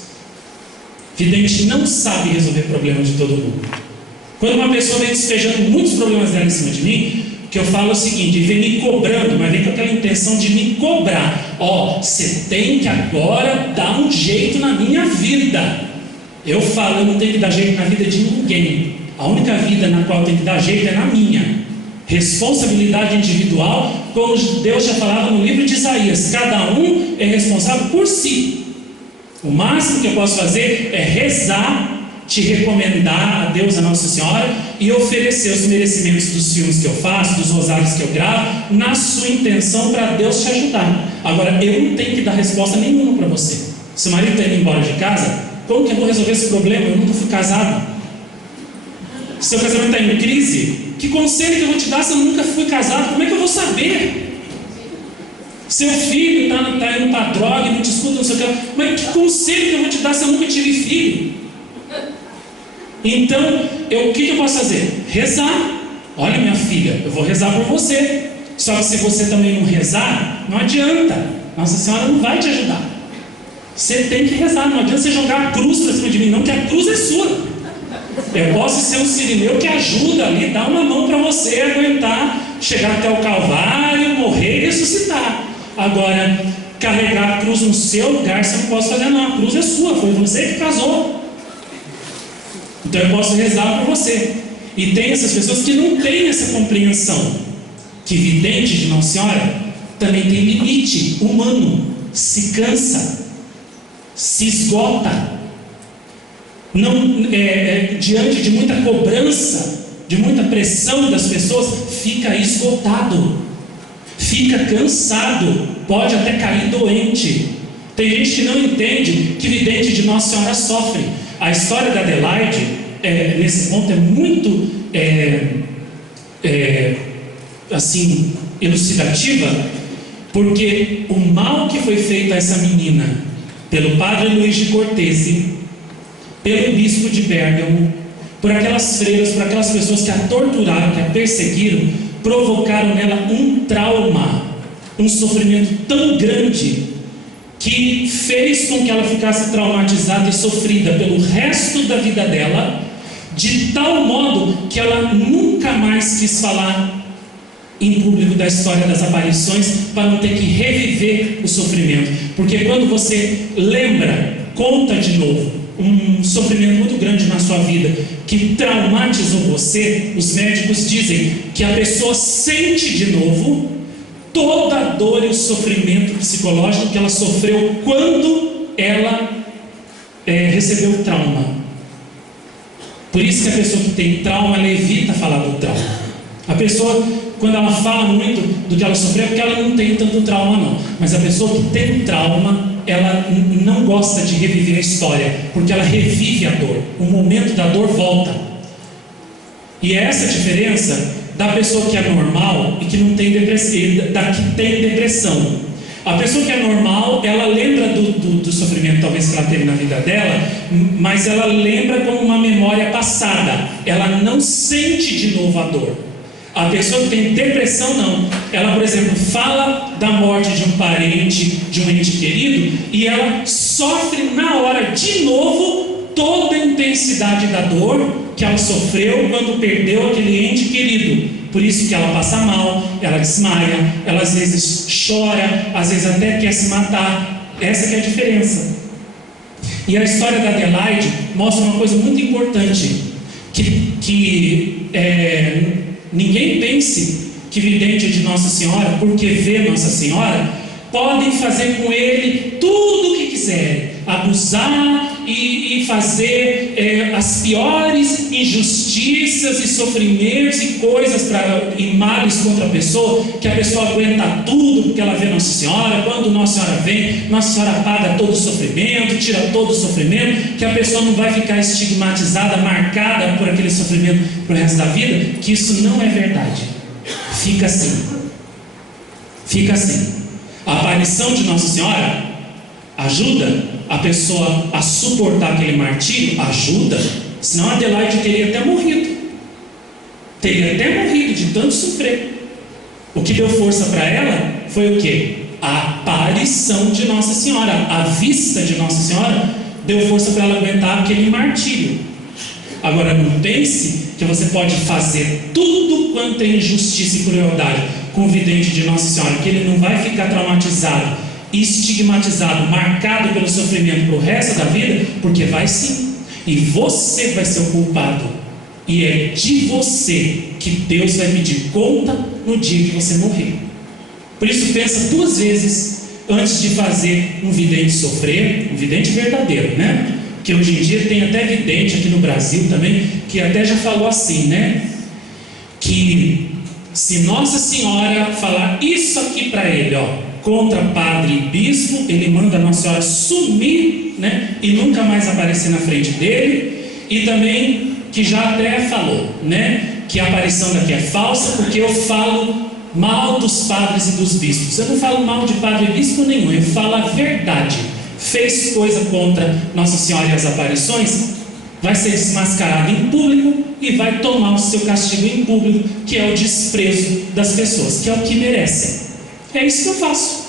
Vidente não sabe resolver problemas de todo mundo. Quando uma pessoa vem despejando muitos problemas dela em cima de mim, que eu falo o seguinte, vem me cobrando, mas vem com aquela intenção de me cobrar. Você tem que agora dar um jeito na minha vida. Eu falo, eu não tenho que dar jeito na vida de ninguém. A única vida na qual eu tenho que dar jeito é na minha. Responsabilidade individual, como Deus já falava no livro de Isaías, cada um é responsável por si. O máximo que eu posso fazer é rezar, te recomendar a Deus, a Nossa Senhora, e oferecer os merecimentos dos filmes que eu faço, dos rosários que eu gravo, na sua intenção para Deus te ajudar. Agora, eu não tenho que dar resposta nenhuma para você. Se o marido está indo embora de casa, como que eu vou resolver esse problema? Eu nunca fui casado. Se seu casamento está em crise, que conselho que eu vou te dar se eu nunca fui casado? Como é que eu vou saber? Seu filho está indo para droga, não te escuta, não sei o que. Mas que conselho que eu vou te dar se eu nunca tive filho? Então, o que eu posso fazer? Rezar. Olha, minha filha, eu vou rezar por você. Só que se você também não rezar, não adianta. Nossa Senhora não vai te ajudar. Você tem que rezar. Não adianta você jogar a cruz para cima de mim, não, que a cruz é sua. Eu posso ser um sirineu que ajuda ali, dá uma mão para você aguentar, chegar até o Calvário, morrer e ressuscitar. Agora, carregar a cruz no seu lugar, você não pode fazer, não. A cruz é sua, foi você que casou. Então eu posso rezar por você. E tem essas pessoas que não têm essa compreensão, que vidente de Nossa Senhora também tem limite humano, se cansa, se esgota, diante de muita cobrança, de muita pressão das pessoas, fica esgotado, fica cansado, pode até cair doente. Tem gente que não entende que vidente de Nossa Senhora sofre. A história da Adelaide, nesse ponto, é muito elucidativa, porque o mal que foi feito a essa menina pelo padre Luiz de Cortese, pelo bispo de Bérgamo, por aquelas freiras, por aquelas pessoas que a torturaram, que a perseguiram, provocaram nela um trauma, um sofrimento tão grande, que fez com que ela ficasse traumatizada e sofrida pelo resto da vida dela, de tal modo que ela nunca mais quis falar em público da história das aparições, para não ter que reviver o sofrimento. Porque quando você lembra, conta de novo um sofrimento muito grande na sua vida, que traumatizou você, os médicos dizem que a pessoa sente de novo toda a dor e o sofrimento psicológico que ela sofreu quando ela recebeu o trauma. Por isso que a pessoa que tem trauma, ela evita falar do trauma. A pessoa, quando ela fala muito do que ela sofreu, é porque ela não tem tanto trauma não. Mas a pessoa que tem trauma, ela não gosta de reviver a história, porque ela revive a dor. O momento da dor volta. E é essa a diferença da pessoa que é normal e que não tem depressão, da que tem depressão. A pessoa que é normal, ela lembra do sofrimento talvez que ela teve na vida dela, mas ela lembra como uma memória passada. Ela não sente de novo a dor. A pessoa que tem depressão não. Ela, por exemplo, fala da morte de um parente, de um ente querido, e ela sofre na hora de novo toda a intensidade da dor que ela sofreu quando perdeu aquele ente querido. Por isso que ela passa mal, ela desmaia, ela às vezes chora, às vezes até quer se matar. Essa que é a diferença. E a história da Adelaide mostra uma coisa muito importante, que ninguém pense que vidente de Nossa Senhora, porque vê Nossa Senhora, podem fazer com ele tudo o que quiserem, abusar e fazer as piores injustiças e sofrimentos e coisas e males contra a pessoa, que a pessoa aguenta tudo porque ela vê Nossa Senhora. Quando Nossa Senhora vem, Nossa Senhora apaga todo o sofrimento, tira todo o sofrimento, que a pessoa não vai ficar estigmatizada, marcada por aquele sofrimento pro resto da vida, que isso não é verdade. Fica assim. Fica assim. A aparição de Nossa Senhora ajuda a pessoa a suportar aquele martírio, ajuda, senão a Adelaide teria até morrido de tanto sofrer. O que deu força para ela foi o quê? A aparição de Nossa Senhora, a vista de Nossa Senhora deu força para ela aguentar aquele martírio. Agora não pense que você pode fazer tudo quanto é injustiça e crueldade com o vidente de Nossa Senhora, que ele não vai ficar traumatizado, estigmatizado, marcado pelo sofrimento para o resto da vida, porque vai sim, e você vai ser o culpado, e é de você que Deus vai pedir conta no dia que você morrer. Por isso pensa duas vezes antes de fazer um vidente sofrer, um vidente verdadeiro, né? Que hoje em dia tem até vidente aqui no Brasil também, que até já falou assim, né? Que se Nossa Senhora falar isso aqui para ele, contra padre e bispo, ele manda a Nossa Senhora sumir, né? E nunca mais aparecer na frente dele. E também que já até falou, né? Que a aparição daqui é falsa, porque eu falo mal dos padres e dos bispos. Eu não falo mal de padre e bispo nenhum, eu falo a verdade. Fez coisa contra Nossa Senhora e as aparições, vai ser desmascarado em público e vai tomar o seu castigo em público, que é o desprezo das pessoas, que é o que merecem. É isso que eu faço.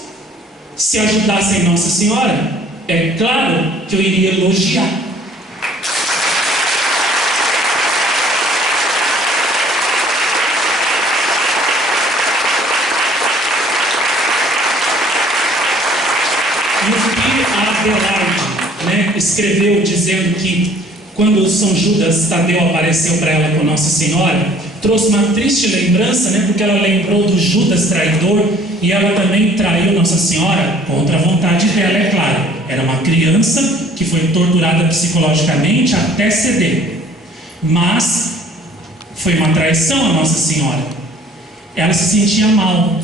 Se ajudassem Nossa Senhora, é claro que eu iria elogiar. E o que a Adelaide, escreveu dizendo que quando São Judas Tadeu apareceu para ela com Nossa Senhora, trouxe uma triste lembrança, porque ela lembrou do Judas traidor, e ela também traiu Nossa Senhora contra a vontade dela, é claro. Era uma criança que foi torturada psicologicamente até ceder, mas foi uma traição a Nossa Senhora. Ela se sentia mal,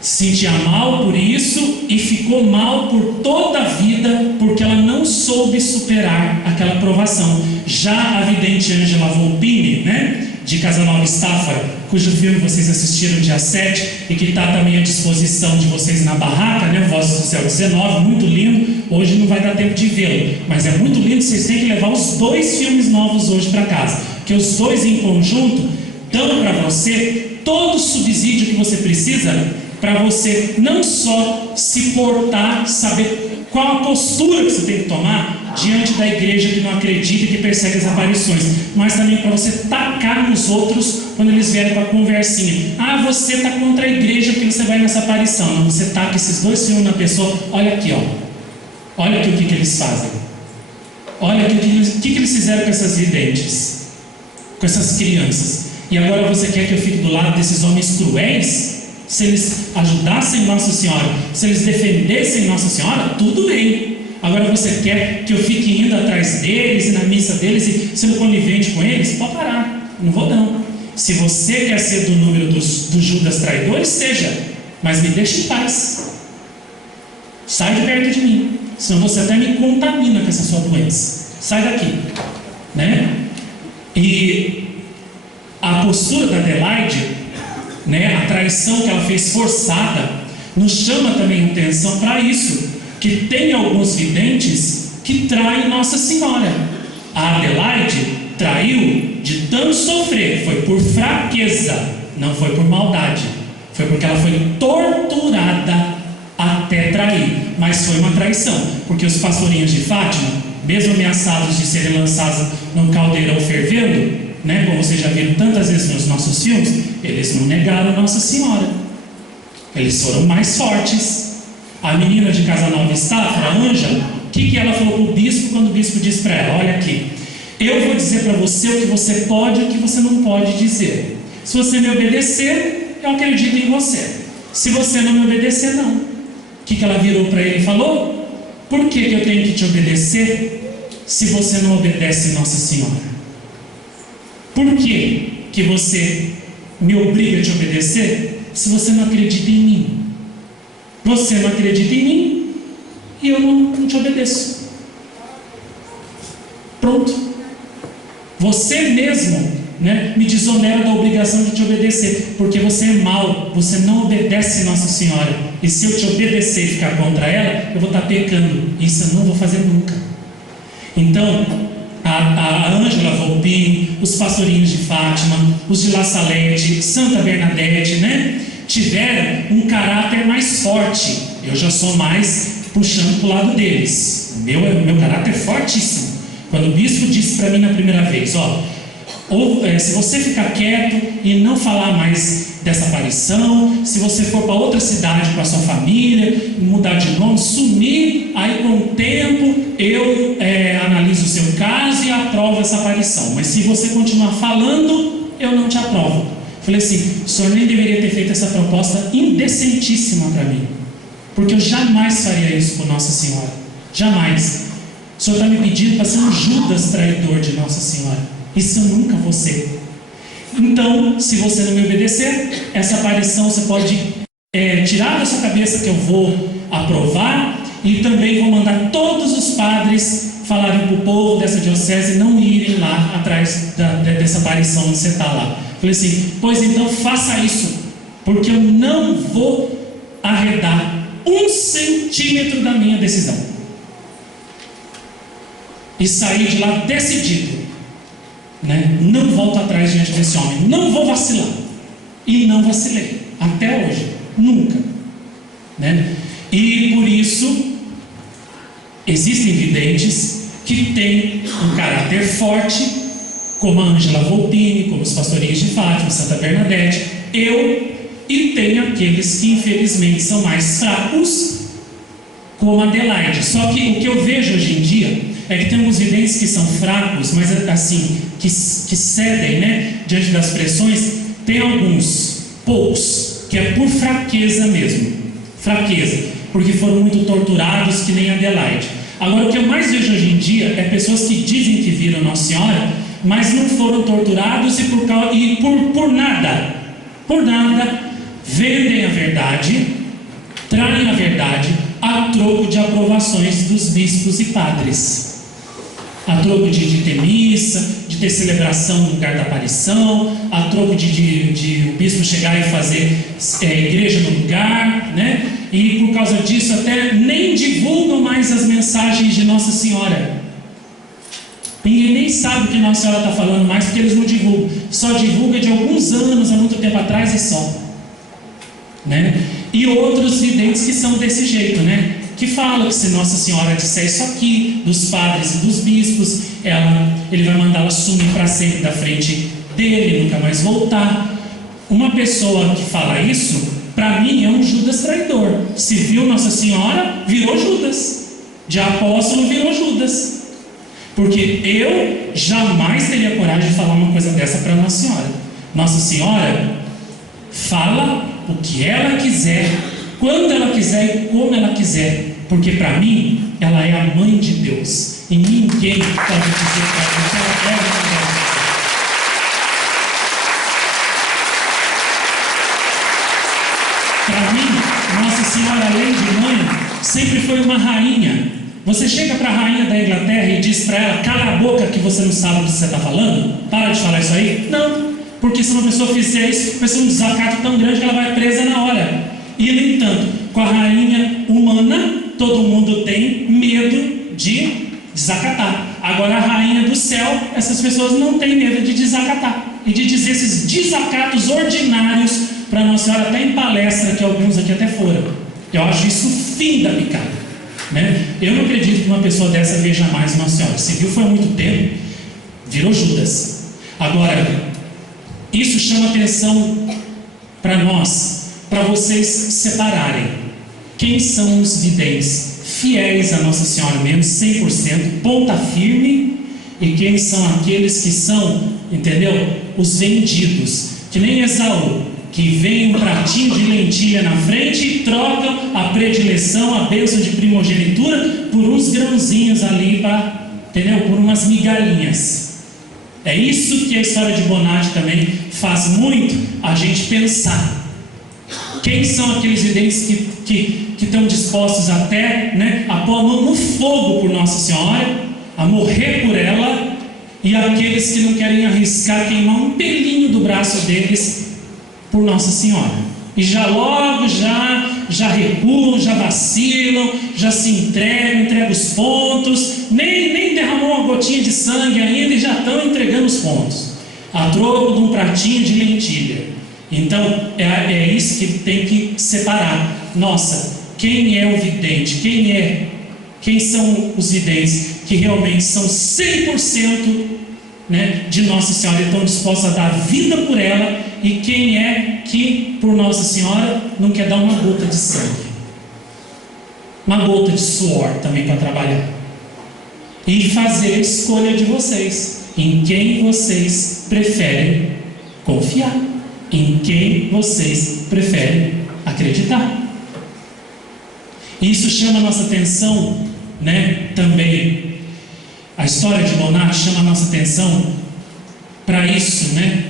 se sentia mal por isso e ficou mal por toda a vida, porque ela não soube superar aquela provação. Já a vidente Ângela Volpini, de Casanova Staffora, cujo filme vocês assistiram dia 7 e que está também à disposição de vocês na barraca, Vozes do Céu 19, muito lindo. Hoje não vai dar tempo de vê-lo, mas é muito lindo. Vocês têm que levar os 2 filmes novos hoje para casa, que os 2 em conjunto dão para você todo o subsídio que você precisa para você não só se portar, saber qual a postura que você tem que tomar diante da igreja que não acredita e que persegue as aparições, mas também para você tacar nos outros quando eles vierem com a conversinha. Você está contra a igreja porque você vai nessa aparição. Não, você taca esses 2 filmes na pessoa. Olha aqui, olha aqui o que eles fazem. Olha aqui o que eles fizeram com essas videntes, com essas crianças. E agora você quer que eu fique do lado desses homens cruéis? Se eles ajudassem Nossa Senhora, se eles defendessem Nossa Senhora, tudo bem. Agora você quer que eu fique indo atrás deles e na missa deles e sendo conivente com eles? Pode parar, não vou não. Se você quer ser do número dos Judas traidores, seja, mas me deixe em paz. Sai de perto de mim, senão você até me contamina com essa sua doença. Sai daqui, E a postura da Adelaide, a traição que ela fez forçada, nos chama também atenção para isso, que tem alguns videntes que traem Nossa Senhora. A Adelaide traiu de tanto sofrer, foi por fraqueza, não foi por maldade, foi porque ela foi torturada até trair, mas foi uma traição, porque os pastorinhos de Fátima, mesmo ameaçados de serem lançados num caldeirão fervendo, né, como vocês já viram tantas vezes nos nossos filmes, eles não negaram Nossa Senhora, eles foram mais fortes. A menina de Casanova Stafford, a Ângela, o que ela falou para o bispo quando o bispo disse para ela: olha aqui, eu vou dizer para você o que você pode e o que você não pode dizer. Se você me obedecer, eu acredito em você. Se você não me obedecer, não. O que ela virou para ele e falou? Por que eu tenho que te obedecer se você não obedece Nossa Senhora? Por que você me obriga a te obedecer se você não acredita em mim? Você não acredita em mim e eu não te obedeço. Pronto. Você mesmo, né, me desonera da obrigação de te obedecer, porque você é mau, você não obedece Nossa Senhora. E se eu te obedecer e ficar contra ela, eu vou estar pecando. Isso eu não vou fazer nunca. Então, a Ângela Volpini, os pastorinhos de Fátima, os de La Salette, Santa Bernadette, né, tiveram um caráter mais forte. Eu já sou mais puxando para o lado deles. Meu caráter é fortíssimo. Quando o bispo disse para mim na primeira vez: se você ficar quieto e não falar mais dessa aparição, se você for para outra cidade com a sua família, mudar de nome, sumir, aí com o tempo eu analiso o seu caso e aprovo essa aparição. Mas se você continuar falando, eu não te aprovo. Falei assim: o senhor nem deveria ter feito essa proposta indecentíssima para mim, porque eu jamais faria isso por Nossa Senhora. Jamais. O senhor está me pedindo para ser um Judas traidor de Nossa Senhora. Isso eu nunca vou ser. Então, se você não me obedecer, essa aparição você pode tirar da sua cabeça que eu vou aprovar, e também vou mandar todos os padres falarem para o povo dessa diocese não irem lá atrás dessa aparição onde você está lá. Falei assim: pois então faça isso, porque eu não vou arredar 1 centímetro da minha decisão. E saí de lá decidido, né? Não volto atrás diante desse homem, não vou vacilar. E não vacilei, até hoje, nunca, né? E por isso, existem videntes que têm um caráter forte, como a Ângela Volpini, como os pastorinhos de Fátima, Santa Bernadette, e tem aqueles que infelizmente são mais fracos, como a Adelaide. Só que o que eu vejo hoje em dia é que tem alguns videntes que são fracos, mas assim, que cedem, né, diante das pressões. Tem alguns, poucos, que é por fraqueza mesmo, fraqueza, porque foram muito torturados, que nem a Adelaide. Agora, o que eu mais vejo hoje em dia é pessoas que dizem que viram Nossa Senhora, mas não foram torturados e por nada, vendem a verdade, traem a verdade a troco de aprovações dos bispos e padres, a troco de ter missa, de ter celebração no lugar da aparição, a troco de o bispo chegar e fazer igreja no lugar, né? E por causa disso até nem divulgam mais as mensagens de Nossa Senhora. Ninguém nem sabe o que Nossa Senhora está falando mais, porque eles não divulgam. Só divulga de alguns anos, há muito tempo atrás, e só, né? E outros videntes que são desse jeito, né? Que falam que se Nossa Senhora disser isso aqui, dos padres e dos bispos, ele vai mandá-la sumir para sempre da frente dele, nunca mais voltar. Uma pessoa que fala isso, para mim, é um Judas traidor. Se viu Nossa Senhora, virou Judas. De apóstolo, virou Judas. Porque eu jamais teria coragem de falar uma coisa dessa para Nossa Senhora. Nossa Senhora fala o que ela quiser, quando ela quiser e como ela quiser. Porque para mim, ela é a mãe de Deus. E ninguém pode dizer para ela que ela deve fazer. Para mim, Nossa Senhora, além de mãe, sempre foi uma rainha. Você chega para a rainha da Inglaterra e diz para ela: cala a boca que você não sabe o que você está falando? Para de falar isso aí? Não, porque se uma pessoa fizer isso, vai ser um desacato tão grande que ela vai presa na hora. E no entanto, com a rainha humana, todo mundo tem medo de desacatar. Agora a rainha do céu, essas pessoas não têm medo de desacatar e de dizer esses desacatos ordinários para Nossa Senhora, até em palestra, que alguns aqui até foram. Eu acho isso o fim da picada, né? Eu não acredito que uma pessoa dessa veja mais Nossa Senhora. Se viu foi há muito tempo, virou Judas. Agora, isso chama atenção para nós, para vocês separarem quem são os videntes fiéis a Nossa Senhora mesmo, 100%, ponta firme, e quem são aqueles que são, entendeu? Os vendidos, que nem Esaú, que vem um pratinho de lentilha na frente e trocam a predileção, a bênção de primogenitura por uns grãozinhos ali, entendeu? Por umas migalhinhas. É isso que a história de Bonatti também faz muito a gente pensar. Quem são aqueles videntes que estão dispostos até, né, a pôr no fogo por Nossa Senhora, a morrer por ela, e aqueles que não querem arriscar queimar um pelinho do braço deles por Nossa Senhora, e já logo já recuam, já vacilam, já se entregam os pontos, nem derramou uma gotinha de sangue ainda e já estão entregando os pontos, a troco de um pratinho de lentilha. Então é isso que tem que separar. Nossa, quem é o vidente? Quem são os videntes que realmente são 100%, né, de Nossa Senhora e estão dispostos a dar vida por ela, e quem é que por Nossa Senhora não quer dar uma gota de sangue, uma gota de suor também para trabalhar, e fazer a escolha de vocês, em quem vocês preferem confiar, em quem vocês preferem acreditar. Isso chama a nossa atenção, né, também. A história de Bonatti chama a nossa atenção para isso, né?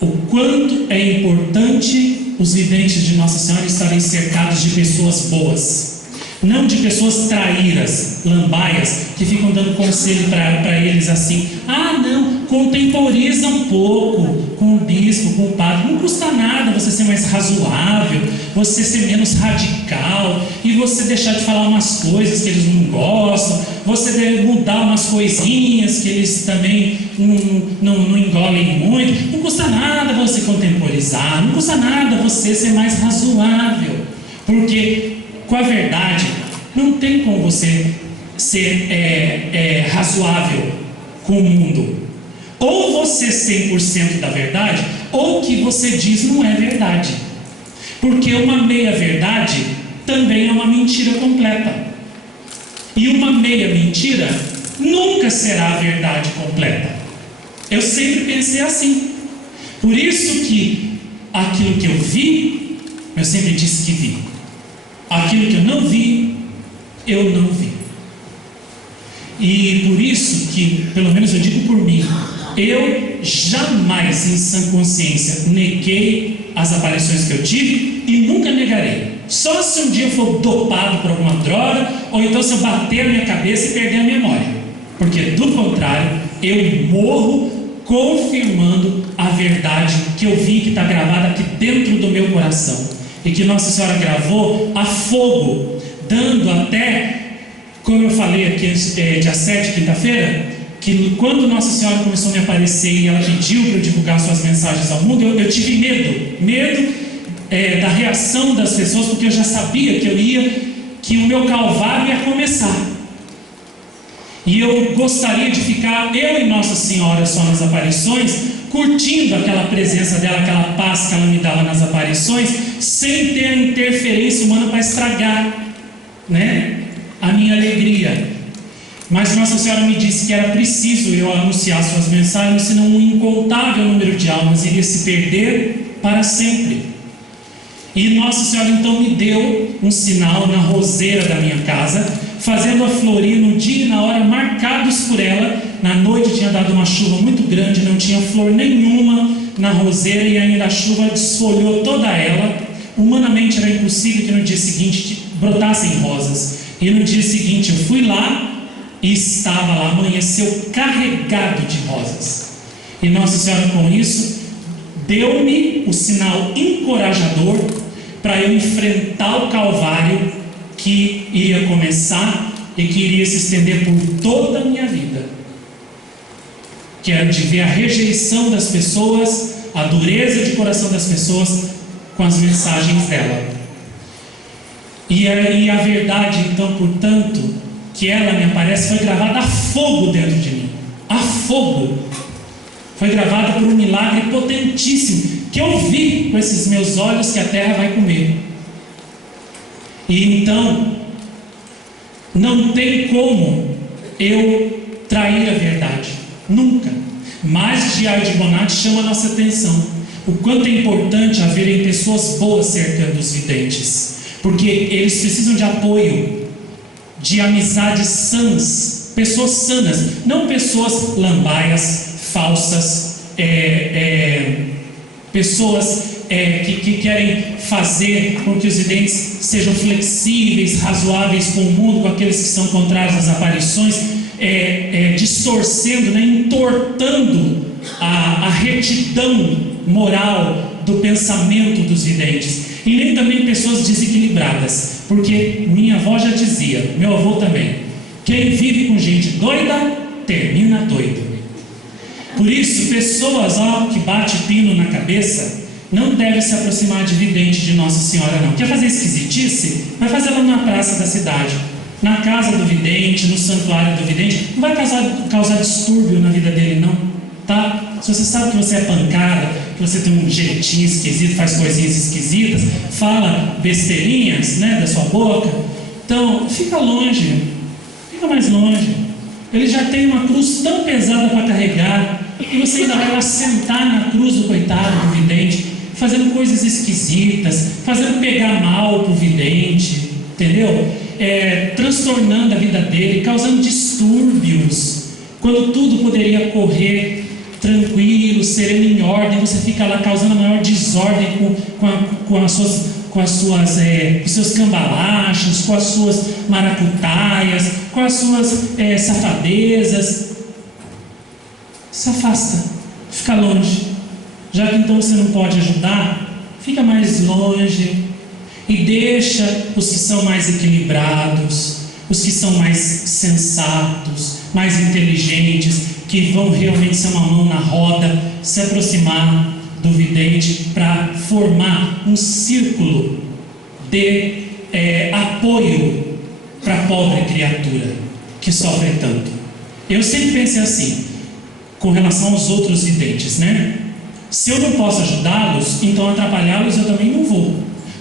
O quanto é importante os videntes de Nossa Senhora estarem cercados de pessoas boas, não de pessoas traíras, lambaias, que ficam dando conselho para eles assim: ah não, contemporiza um pouco com o bispo, com o padre, não custa nada você ser mais razoável, você ser menos radical, e você deixar de falar umas coisas que eles não gostam, você deve mudar umas coisinhas que eles também não engolem muito. Não custa nada você contemporizar, não custa nada você ser mais razoável, porque com a verdade não tem como você ser razoável com o mundo. Ou você 100% da verdade, ou o que você diz não é verdade, porque uma meia verdade também é uma mentira completa, e uma meia mentira nunca será a verdade completa. Eu sempre pensei assim. Por isso que aquilo que eu vi, eu sempre disse que vi. Aquilo que eu não vi, eu não vi. E por isso que, pelo menos eu digo por mim, eu jamais, em sã consciência, neguei as aparições que eu tive e nunca negarei. Só se um dia eu for dopado por alguma droga, ou então se eu bater a minha cabeça e perder a memória. Porque, do contrário, eu morro confirmando a verdade que eu vi, que está gravada aqui dentro do meu coração, e que Nossa Senhora gravou a fogo, dando até, como eu falei aqui dia 7, quinta-feira, que quando Nossa Senhora começou a me aparecer e ela pediu para eu divulgar suas mensagens ao mundo, eu tive medo da reação das pessoas, porque eu já sabia que o meu calvário ia começar, e eu gostaria de ficar, eu e Nossa Senhora só nas aparições, curtindo aquela presença dela, aquela paz que ela me dava nas aparições, sem ter a interferência humana para estragar, né, a minha alegria. Mas Nossa Senhora me disse que era preciso eu anunciar suas mensagens, senão um incontável número de almas iria se perder para sempre. E Nossa Senhora então me deu um sinal na roseira da minha casa, fazendo-a florir no dia e na hora marcados por ela. Na noite tinha dado uma chuva muito grande, não tinha flor nenhuma na roseira, e ainda a chuva desfolhou toda ela. Humanamente era impossível que no dia seguinte brotassem rosas. E no dia seguinte eu fui lá e estava lá, amanheceu carregado de rosas. E Nossa Senhora com isso deu-me o sinal encorajador para eu enfrentar o Calvário que iria começar e que iria se estender por toda a minha vida, que era de ver a rejeição das pessoas, a dureza de coração das pessoas com as mensagens dela. E a verdade, então, portanto, que ela me aparece, foi gravada a fogo dentro de mim. A fogo. Foi gravada por um milagre potentíssimo, que eu vi com esses meus olhos que a terra vai comer. E então, não tem como eu trair a verdade. Nunca. Mas G.I. de Bonatti chama a nossa atenção. O quanto é importante haverem pessoas boas cercando os videntes. Porque eles precisam de apoio, de amizades sãs, pessoas sanas, não pessoas lambaias, falsas, pessoas que querem fazer com que os videntes sejam flexíveis, razoáveis com o mundo, com aqueles que são contrários às aparições, distorcendo, entortando a retidão moral do pensamento dos videntes. E nem também pessoas desequilibradas, porque minha avó já dizia, meu avô também, quem vive com gente doida, termina doido. Por isso, pessoas que bate pino na cabeça, não devem se aproximar de vidente de Nossa Senhora, não. Quer fazer esquisitice? Vai fazer lá na praça da cidade, na casa do vidente, no santuário do vidente. Não vai causar distúrbio na vida dele, não, tá? Se você sabe que você é pancada, que você tem um jeitinho esquisito, faz coisinhas esquisitas, fala besteirinhas, da sua boca, então fica longe, fica mais longe. Ele já tem uma cruz tão pesada para carregar, e você ainda vai lá sentar na cruz do coitado do vidente, fazendo coisas esquisitas, fazendo pegar mal para o vidente, entendeu? Transtornando a vida dele, causando distúrbios, quando tudo poderia correr tranquilo, sereno, em ordem. Você fica lá causando a maior desordem com os seus cambalachos, com as suas maracutaias, com as suas safadezas. Se afasta, fica longe. Já que então você não pode ajudar, fica mais longe e deixa os que são mais equilibrados, os que são mais sensatos, mais inteligentes, que vão realmente ser uma mão na roda, se aproximar do vidente para formar um círculo de apoio para a pobre criatura que sofre tanto. Eu sempre pensei assim, com relação aos outros videntes, Se eu não posso ajudá-los, então atrapalhá-los eu também não vou.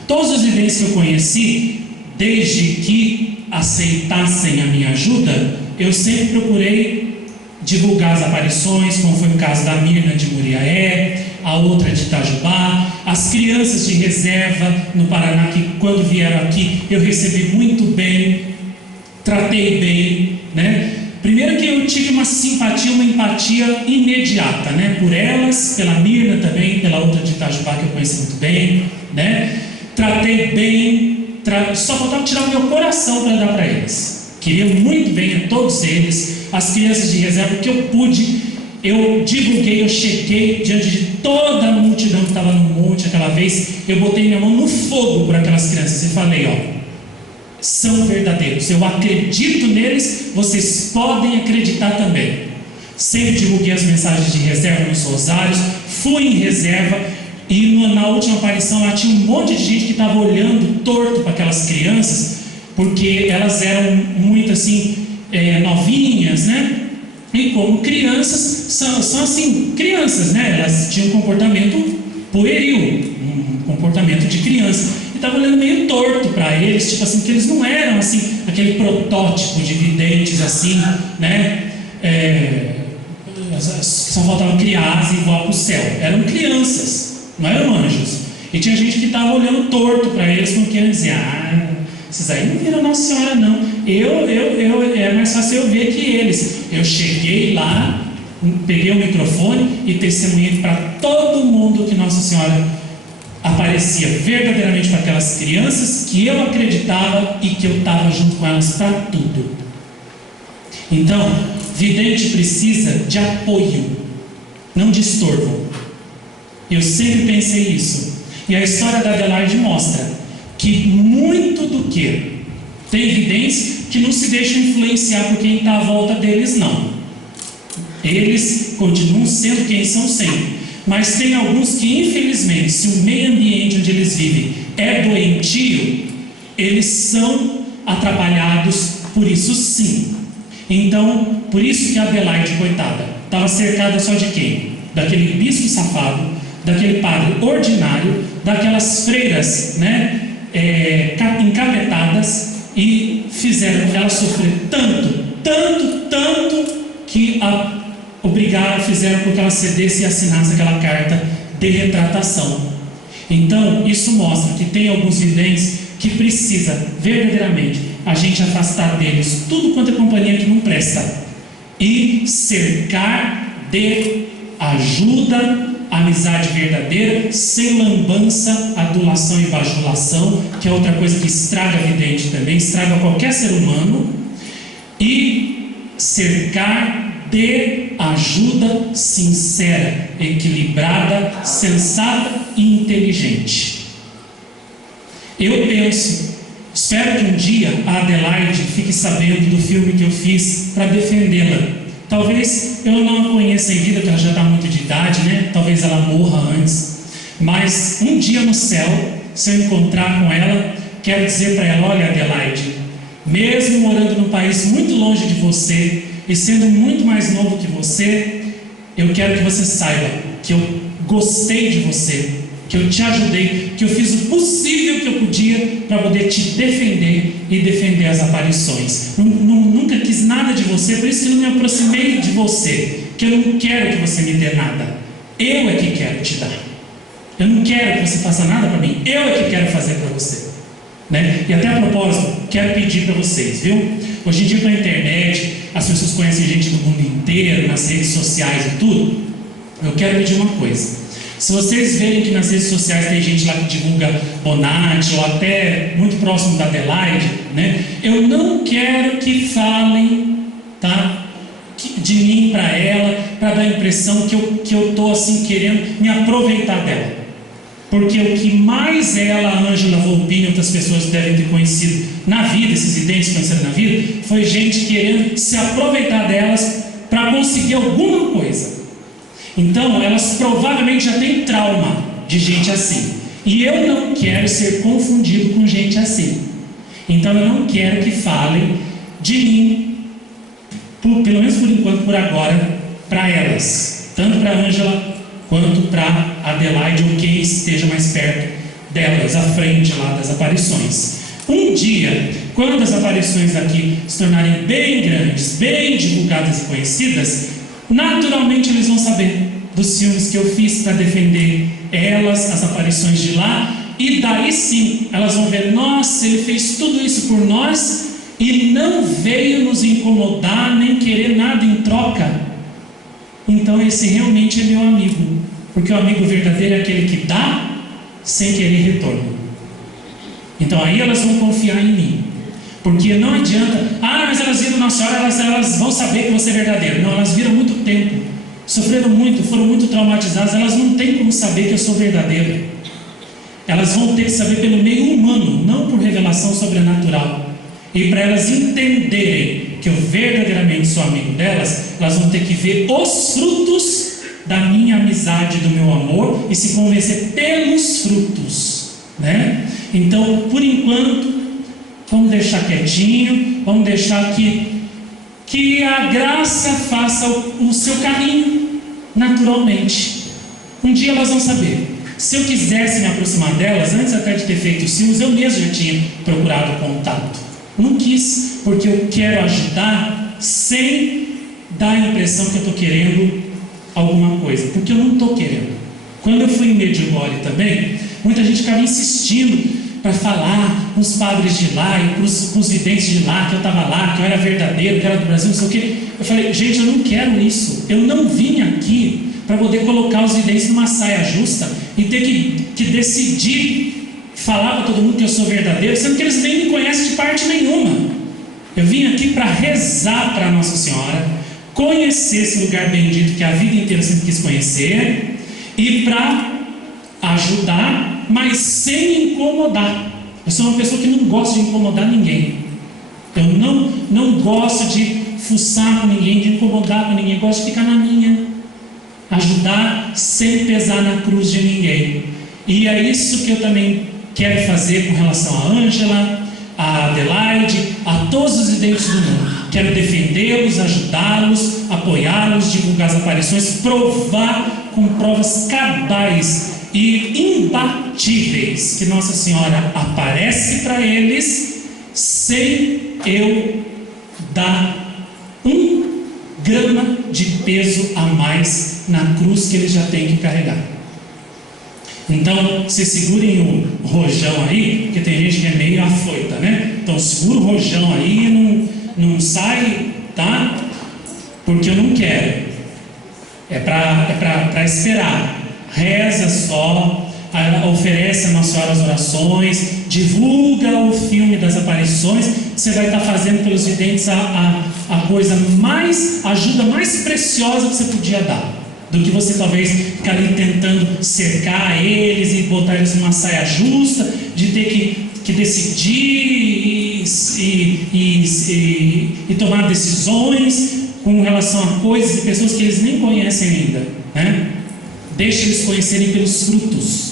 Todos os videntes que eu conheci, desde que aceitassem a minha ajuda, eu sempre procurei divulgar as aparições, como foi o caso da Mirna de Muriaé, a outra de Itajubá, as crianças de reserva no Paraná, que quando vieram aqui eu recebi muito bem, tratei bem, Primeiro que eu tive uma simpatia, uma empatia imediata, por elas, pela Mirna também, pela outra de Itajubá que eu conheci muito bem, Tratei bem, só faltava tirar o meu coração para dar para eles. Queria muito bem a todos eles, as crianças de reserva, que eu pude, eu divulguei, eu cheguei diante de toda a multidão que estava no monte aquela vez, eu botei minha mão no fogo por aquelas crianças e falei, são verdadeiros, eu acredito neles, vocês podem acreditar também. Sempre divulguei as mensagens de reserva nos rosários, fui em reserva, e na última aparição lá tinha um monte de gente que estava olhando torto para aquelas crianças, porque elas eram muito assim, novinhas, e como crianças, são assim, crianças, elas tinham um comportamento pueril, um comportamento de criança, e estava olhando meio torto para eles, tipo assim, que eles não eram assim, aquele protótipo de videntes assim, só faltavam criar asas e voar para o céu, eram crianças, não eram anjos, e tinha gente que estava olhando torto para eles, como querendo dizer, esses aí não viram Nossa Senhora não, é mais fácil eu ver que eles. Eu cheguei lá, peguei o microfone e testemunhei para todo mundo que Nossa Senhora aparecia verdadeiramente para aquelas crianças, que eu acreditava e que eu estava junto com elas para tudo. Então, vidente precisa de apoio, não de estorvo. Eu sempre pensei isso. E a história da Adelaide mostra que muito do que tem videntes que não se deixam influenciar por quem está à volta deles, não. Eles continuam sendo quem são sempre. Mas tem alguns que, infelizmente, se o meio ambiente onde eles vivem é doentio, eles são atrapalhados por isso sim. Então, por isso que a Adelaide, coitada, estava cercada só de quem? Daquele bispo safado, daquele padre ordinário, daquelas freiras, né, encapetadas, e fizeram ela sofrer tanto, que fizeram com que ela cedesse e assinasse aquela carta de retratação. Então, isso mostra que tem alguns videntes que precisa verdadeiramente a gente afastar deles tudo quanto é companhia que não presta e cercar de ajuda, amizade verdadeira, sem lambança, adulação e bajulação, que é outra coisa que estraga vidente também, estraga qualquer ser humano, e cercar de ajuda sincera, equilibrada, sensata e inteligente. Eu penso, espero que um dia a Adelaide fique sabendo do filme que eu fiz para defendê-la. Talvez eu não a conheça em vida, porque ela já está muito de idade, né? Talvez ela morra antes. Mas um dia no céu, se eu encontrar com ela, quero dizer para ela: olha, Adelaide, mesmo morando num país muito longe de você e sendo muito mais novo que você, eu quero que você saiba que eu gostei de você, que eu te ajudei, que eu fiz o possível que eu podia para poder te defender e defender as aparições. Nunca quis nada de você, por isso que eu não me aproximei de você, que eu não quero que você me dê nada. Eu é que quero te dar. Eu não quero que você faça nada para mim, eu é que quero fazer para você. Né? E até a propósito, quero pedir para vocês, viu? Hoje em dia com a internet, as pessoas conhecem gente do mundo inteiro, nas redes sociais e tudo. Eu quero pedir uma coisa: se vocês verem que nas redes sociais tem gente lá que divulga Bonatti, ou até muito próximo da Adelaide, né? Eu não quero que falem, tá, de mim para ela, para dar a impressão que eu estou assim querendo me aproveitar dela. Porque o que mais ela, a Ângela Volpini e outras pessoas devem ter conhecido na vida, esses videntes que conheceram na vida, foi gente querendo se aproveitar delas para conseguir alguma coisa. Então, elas provavelmente já têm trauma de gente assim. E eu não quero ser confundido com gente assim. Então, eu não quero que falem de mim, pelo menos por enquanto, por agora, para elas. Tanto para a Ângela quanto para Adelaide ou quem esteja mais perto delas, à frente lá das aparições. Um dia, quando as aparições aqui se tornarem bem grandes, bem divulgadas e conhecidas, naturalmente eles vão saber dos filmes que eu fiz para defender elas, as aparições de lá, e daí sim elas vão ver: nossa, ele fez tudo isso por nós e não veio nos incomodar, nem querer nada em troca. Então esse realmente é meu amigo, porque o amigo verdadeiro é aquele que dá sem querer retorno. Então aí elas vão confiar em mim, porque não adianta: mas elas viram Nossa Senhora, elas vão saber que você é verdadeiro. Não, elas viram muito tempo, sofreram muito, foram muito traumatizadas, elas não têm como saber que eu sou verdadeiro. Elas vão ter que saber pelo meio humano, não por revelação sobrenatural. E para elas entenderem que eu verdadeiramente sou amigo delas, elas vão ter que ver os frutos da minha amizade, do meu amor, e se convencer pelos frutos, né? Então, por enquanto, vamos deixar quietinho, vamos deixar que a graça faça o seu caminho naturalmente. Um dia elas vão saber. Se eu quisesse me aproximar delas, antes até de ter feito os filmes, eu mesmo já tinha procurado contato. Não quis, porque eu quero ajudar sem dar a impressão que eu estou querendo alguma coisa, porque eu não estou querendo. Quando eu fui em Medjugorje também, muita gente ficava insistindo para falar com os padres de lá e com os videntes de lá, que eu estava lá, que eu era verdadeiro, que eu era do Brasil, não sei o quê. Eu falei: gente, eu não quero isso. Eu não vim aqui para poder colocar os videntes numa saia justa e ter que decidir falar para todo mundo que eu sou verdadeiro, sendo que eles nem me conhecem de parte nenhuma. Eu vim aqui para rezar para Nossa Senhora, conhecer esse lugar bendito que a vida inteira eu sempre quis conhecer, e para ajudar, mas sem incomodar. Eu sou uma pessoa que não gosta de incomodar ninguém. Eu não gosto de fuçar com ninguém, de incomodar com ninguém. Eu gosto de ficar na minha. Ajudar sem pesar na cruz de ninguém. E é isso que eu também quero fazer com relação a Ângela, a Adelaide, a todos os videntes do mundo. Quero defendê-los, ajudá-los, apoiá-los, divulgar as aparições, provar com provas cabais e imbatíveis que Nossa Senhora aparece para eles sem eu dar 1 grama de peso a mais na cruz que eles já têm que carregar. Então, se segurem o rojão aí, porque tem gente que é meio afoita, né? Então, segura o rojão aí e não sai, tá? Porque eu não quero. É para esperar. Reza só, oferece a Nossa Senhora as orações, divulga o filme das aparições. Você vai estar fazendo pelos videntes a coisa mais, a ajuda mais preciosa que você podia dar. Do que você talvez ficar ali tentando cercar eles e botar eles numa saia justa, de ter que decidir e tomar decisões com relação a coisas e pessoas que eles nem conhecem ainda, né? Deixa eles conhecerem pelos frutos,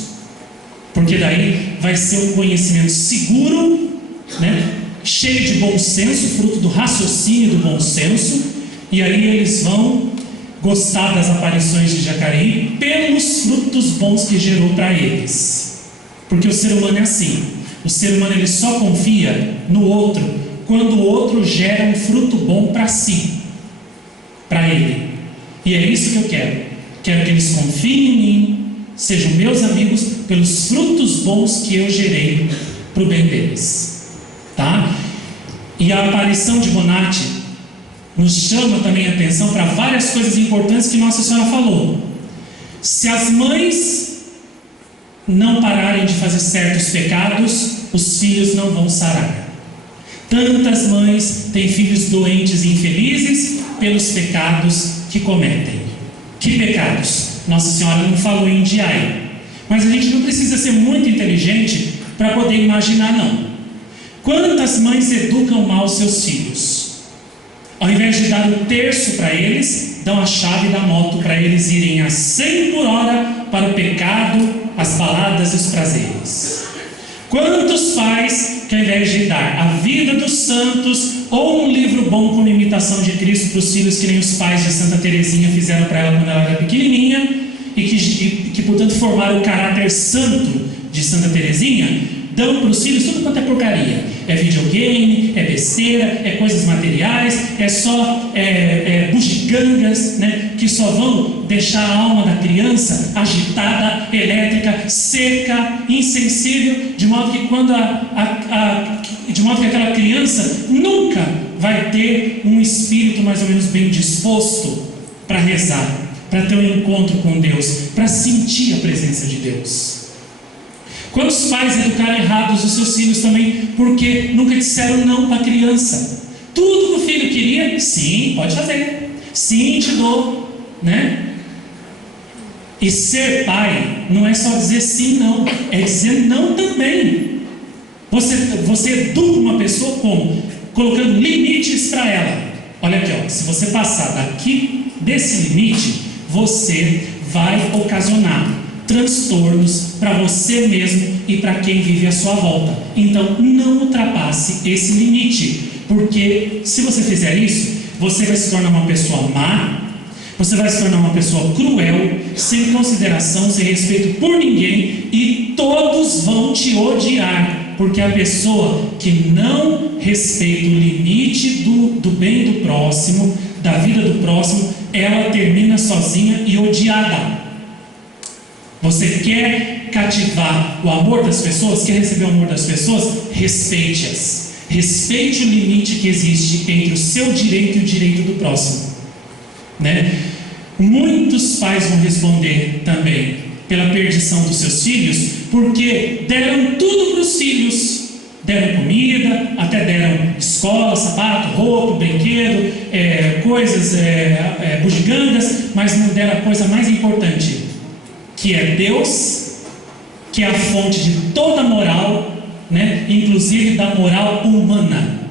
porque daí vai ser um conhecimento seguro, né? Cheio de bom senso, fruto do raciocínio do bom senso, e aí eles vão gostar das aparições de Jacareí pelos frutos bons que gerou para eles. Porque o ser humano é assim. O ser humano ele só confia no outro quando o outro gera um fruto bom para si, para ele. E é isso que eu quero. Quero que eles confiem em mim, sejam meus amigos pelos frutos bons que eu gerei para o bem deles, tá? E a aparição de Bonatti nos chama também a atenção para várias coisas importantes que Nossa Senhora falou. Se as mães não pararem de fazer certos pecados, os filhos não vão sarar. Tantas mães têm filhos doentes e infelizes pelos pecados que cometem. Que pecados? Nossa Senhora não falou em Indiai, mas a gente não precisa ser muito inteligente para poder imaginar, não. Quantas mães educam mal seus filhos? Ao invés de dar 1/3 para eles, dão a chave da moto para eles irem a 100 por hora para o pecado, as baladas e os prazeres. Quantos pais que ao invés de dar a vida dos santos ou um livro bom como imitação de Cristo para os filhos, que nem os pais de Santa Teresinha fizeram para ela quando ela era pequenininha, e que portanto formaram o caráter santo de Santa Teresinha, dão para os filhos tudo quanto é porcaria. É videogame, é besteira, é coisas materiais, é só bugigangas, né, que só vão deixar a alma da criança agitada, elétrica, seca, insensível, de modo que de modo que aquela criança nunca vai ter um espírito mais ou menos bem disposto para rezar, para ter um encontro com Deus, para sentir a presença de Deus. Quantos pais educaram errados os seus filhos também, porque nunca disseram não para a criança? Tudo que o filho queria, sim, pode fazer, sim, te dou, né? E ser pai não é só dizer sim, não, é dizer não também. Você educa uma pessoa como? Colocando limites para ela. Olha aqui, ó, se você passar daqui desse limite, você vai ocasionar transtornos para você mesmo e para quem vive à sua volta. Então não ultrapasse esse limite, porque se você fizer isso, você vai se tornar uma pessoa má, você vai se tornar uma pessoa cruel, sem consideração, sem respeito por ninguém, e todos vão te odiar, porque a pessoa que não respeita o limite do bem do próximo, da vida do próximo, ela termina sozinha e odiada. Você quer cativar o amor das pessoas? Quer receber o amor das pessoas? Respeite-as. Respeite o limite que existe entre o seu direito e o direito do próximo, né? Muitos pais vão responder também pela perdição dos seus filhos, porque deram tudo para os filhos. Deram comida, até deram escola, sapato, roupa, brinquedo, coisas bugigangas, mas não deram a coisa mais importante, que é Deus que é a fonte de toda moral, né? Inclusive da moral humana.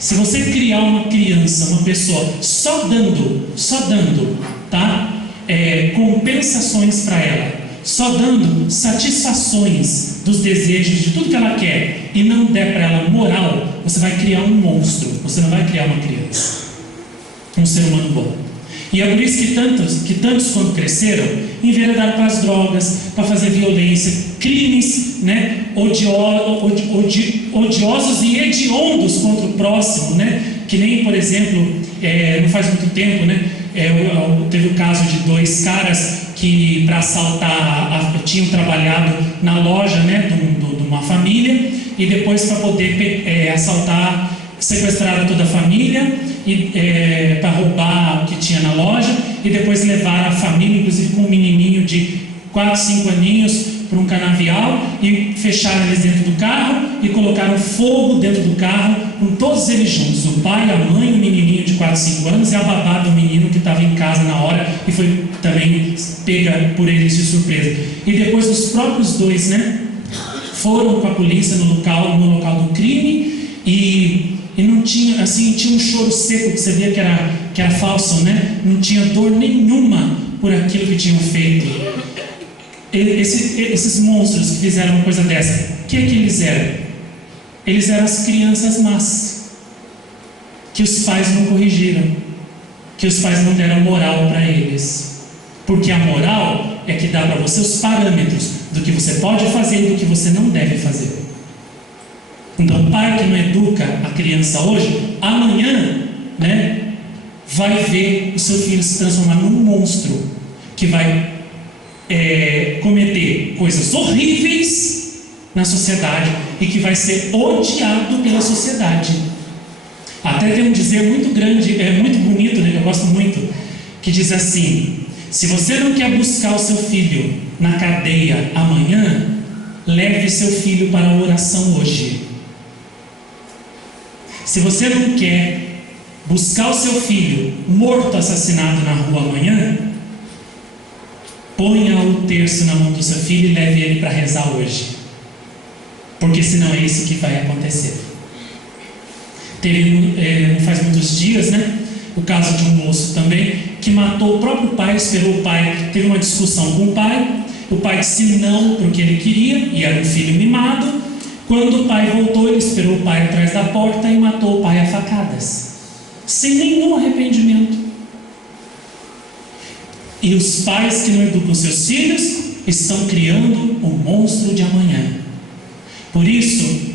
Se você criar uma criança, uma pessoa, só dando, tá? Compensações para ela, só dando satisfações dos desejos, de tudo que ela quer, e não der para ela moral, você vai criar um monstro, você não vai criar uma criança, um ser humano bom. E é por isso que tantos quando cresceram, enveredaram para as drogas, para fazer violência, crimes, né, odiosos e hediondos contra o próximo, né, que nem, por exemplo, não faz muito tempo, né, teve o caso de 2 caras que para assaltar, tinham trabalhado na loja, né, de uma família, e depois para poder assaltar, sequestraram toda a família para roubar o que tinha na loja, e depois levaram a família, inclusive com um menininho de 4, 5 aninhos, para um canavial, e fecharam eles dentro do carro e colocaram fogo dentro do carro com todos eles juntos, o pai, a mãe, o menininho de 4, 5 anos e a babá do menino que estava em casa na hora e foi também pega por eles de surpresa. E depois os próprios 2, né, foram com a polícia no local do crime, e não tinha, assim, tinha um choro seco que você via que era falso, né? Não tinha dor nenhuma por aquilo que tinham feito. Esses monstros que fizeram uma coisa dessa, o que eles eram? Eles eram as crianças más, que os pais não corrigiram, que os pais não deram moral para eles, porque a moral é que dá para você os parâmetros do que você pode fazer e do que você não deve fazer. Então, o pai que não educa a criança hoje, amanhã, né, vai ver o seu filho se transformar num monstro, que vai cometer coisas horríveis na sociedade e que vai ser odiado pela sociedade. Até tem um dizer muito grande, muito bonito, né, que eu gosto muito, que diz assim: se você não quer buscar o seu filho na cadeia amanhã, leve seu filho para a oração hoje. Se você não quer buscar o seu filho morto, assassinado na rua amanhã, ponha o terço na mão do seu filho e leve ele para rezar hoje, porque senão é isso que vai acontecer. Teve, não faz muitos dias, né, o caso de um moço também, que matou o próprio pai, esperou o pai, teve uma discussão com o pai disse não para o que ele queria, e era um filho mimado. Quando o pai voltou, ele esperou o pai atrás da porta e matou o pai a facadas, sem nenhum arrependimento. E os pais que não educam seus filhos estão criando um monstro de amanhã. Por isso,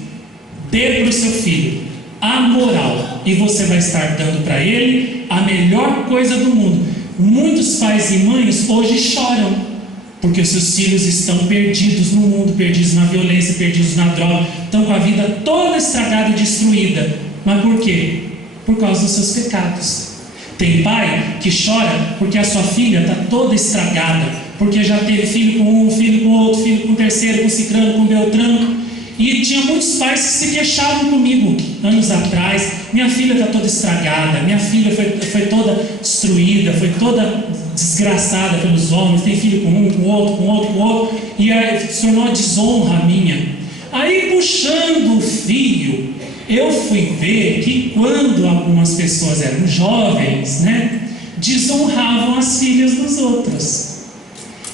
dê para o seu filho a moral, e você vai estar dando para ele a melhor coisa do mundo. Muitos pais e mães hoje choram porque os seus filhos estão perdidos no mundo, perdidos na violência, perdidos na droga, estão com a vida toda estragada e destruída. Mas por quê? Por causa dos seus pecados. Tem pai que chora porque a sua filha está toda estragada, porque já teve filho com um, filho com outro, filho com terceiro, com cicrano, com beltrano. E tinha muitos pais que se queixavam comigo anos atrás: minha filha está toda estragada, minha filha foi toda destruída, foi toda desgraçada pelos homens, tem filho com um, com outro, com outro, com outro, e aí se tornou uma desonra minha. Aí, puxando o fio, eu fui ver que quando algumas pessoas eram jovens, né, desonravam as filhas dos outros.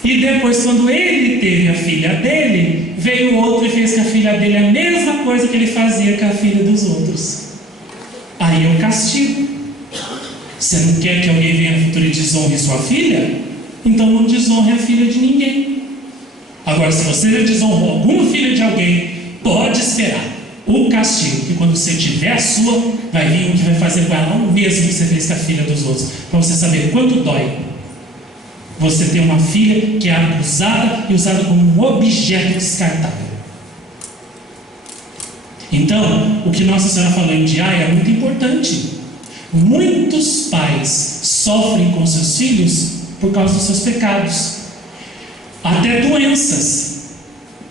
E depois, quando ele teve a filha dele, veio outro e fez com a filha dele a mesma coisa que ele fazia com a filha dos outros. Aí eu castigo. Você não quer que alguém venha no futuro e desonre sua filha? Então não desonre a filha de ninguém. Agora, se você já desonrou alguma filha de alguém, pode esperar o castigo, que quando você tiver a sua, vai vir um que vai fazer com ela o mesmo que você fez com a filha dos outros, para você saber quanto dói você ter uma filha que é abusada e usada como um objeto descartável. Então, o que Nossa Senhora falou em Diária é muito importante. Muitos pais sofrem com seus filhos por causa dos seus pecados, até doenças.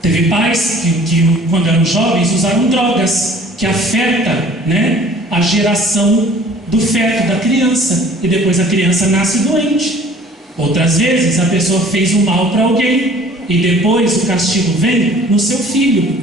Teve pais que quando eram jovens, usaram drogas, que afeta, né, a geração do feto, da criança, e depois a criança nasce doente. Outras vezes a pessoa fez o mal para alguém, e depois o castigo vem no seu filho,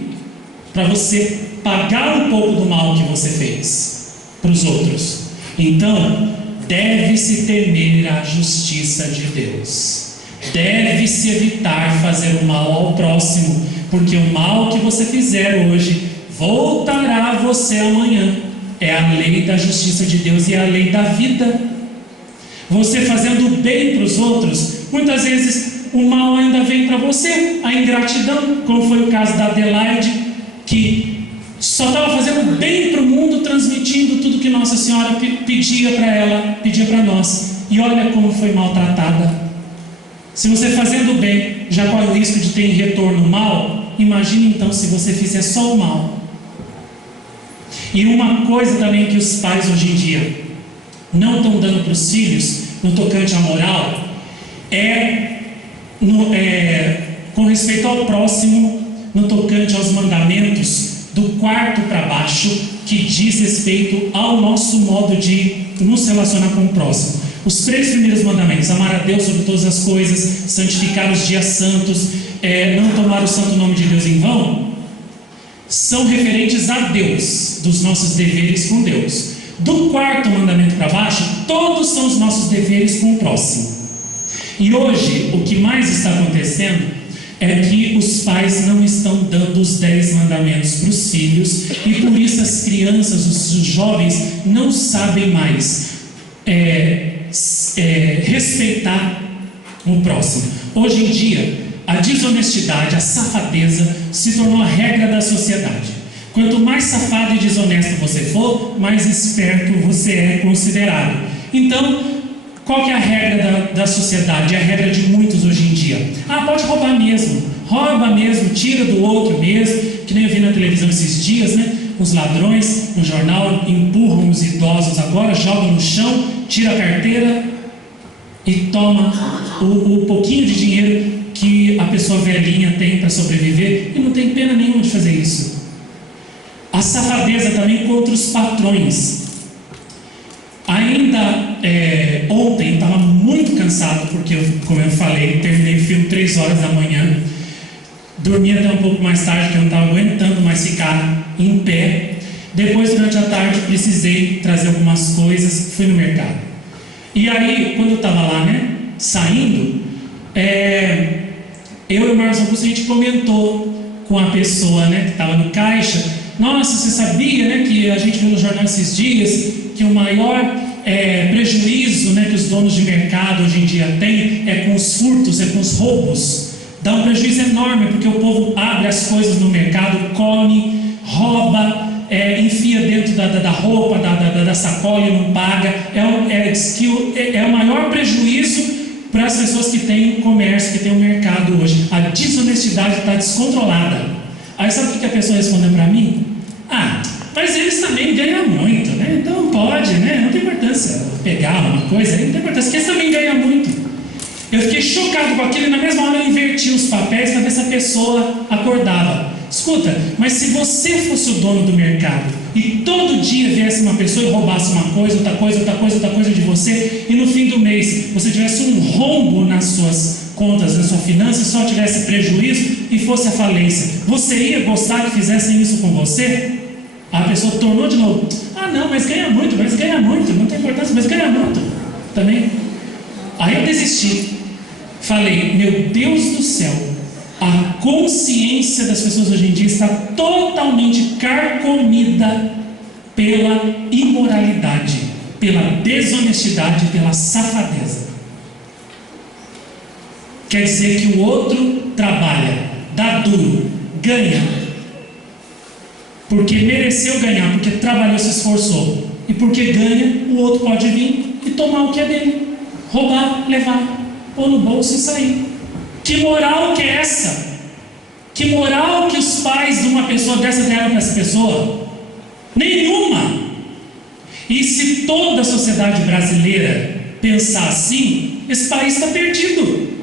para você pagar um pouco do mal que você fez para os outros. Então, deve-se temer a justiça de Deus. Deve-se evitar fazer o mal ao próximo, porque o mal que você fizer hoje voltará a você amanhã. É a lei da justiça de Deus e é a lei da vida. Você fazendo bem para os outros, muitas vezes o mal ainda vem para você, a ingratidão, como foi o caso da Adelaide, que só estava fazendo bem para o mundo, transmitindo tudo que Nossa Senhora pedia para ela, pedia para nós, e olha como foi maltratada. Se você fazendo bem já corre o risco de ter em retorno mal, imagine então se você fizer só o mal. E uma coisa também que os pais hoje em dia não estão dando para os filhos, no tocante à moral, com respeito ao próximo, no tocante aos mandamentos do quarto para baixo, que diz respeito ao nosso modo de nos relacionar com o próximo. Os 3 primeiros mandamentos: amar a Deus sobre todas as coisas, santificar os dias santos, não tomar o santo nome de Deus em vão, são referentes a Deus, dos nossos deveres com Deus. Do quarto mandamento para baixo, todos são os nossos deveres com o próximo. E hoje, o que mais está acontecendo é que os pais não estão dando os 10 mandamentos para os filhos, e por isso as crianças, os jovens, não sabem mais respeitar o próximo. Hoje em dia, a desonestidade, a safadeza se tornou a regra da sociedade. Quanto mais safado e desonesto você for, mais esperto você é considerado. Então, qual que é a regra da sociedade? É a regra de muitos hoje em dia. Pode roubar mesmo, rouba mesmo, tira do outro mesmo, que nem eu vi na televisão esses dias, né? Os ladrões no jornal empurram os idosos agora, jogam no chão, tira a carteira e toma o pouquinho de dinheiro que a pessoa velhinha tem para sobreviver, e não tem pena nenhuma de fazer isso. A safadeza também contra os patrões. Ainda ontem eu estava muito cansado, porque como eu falei, terminei o filme 3 horas da manhã, dormi até um pouco mais tarde, porque eu não estava aguentando mais ficar em pé. Depois, durante a tarde, precisei trazer algumas coisas, fui no mercado. E aí, quando eu estava lá, saindo, eu e o Marcos Augusto, a gente comentou com a pessoa, que estava no caixa: nossa, você sabia, que a gente viu no jornal esses dias, que o maior prejuízo, que os donos de mercado hoje em dia têm é com os furtos, é com os roubos. Dá um prejuízo enorme, porque o povo abre as coisas no mercado, come, rouba, enfia dentro da roupa, da sacola e não paga. É o maior prejuízo para as pessoas que têm comércio, que têm um mercado hoje. A desonestidade está descontrolada. Aí sabe o que a pessoa respondeu para mim? Mas eles também ganham muito, então pode, não tem importância pegar uma coisa, não tem importância, porque eles também ganham muito. Eu fiquei chocado com aquilo, e na mesma hora eu inverti os papéis para ver se a pessoa acordava. Escuta, mas se você fosse o dono do mercado e todo dia viesse uma pessoa e roubasse uma coisa, outra coisa de você, e no fim do mês você tivesse um rombo nas suas contas, na sua finança, e só tivesse prejuízo e fosse a falência, você ia gostar que fizessem isso com você? A pessoa tornou de novo: não, mas ganha muito, não tem importância, mas ganha muito também. Aí eu desisti. Falei: meu Deus do céu, a consciência das pessoas hoje em dia está totalmente carcomida pela imoralidade, pela desonestidade, pela safadeza. Quer dizer que o outro trabalha, dá duro, ganha, porque mereceu ganhar, porque trabalhou, se esforçou, e porque ganha, o outro pode vir e tomar o que é dele, roubar, levar, pôr no bolso e sair. Que moral que é essa? Que moral que os pais de uma pessoa dessa deram para essa pessoa? Nenhuma. E se toda a sociedade brasileira pensar assim, esse país está perdido.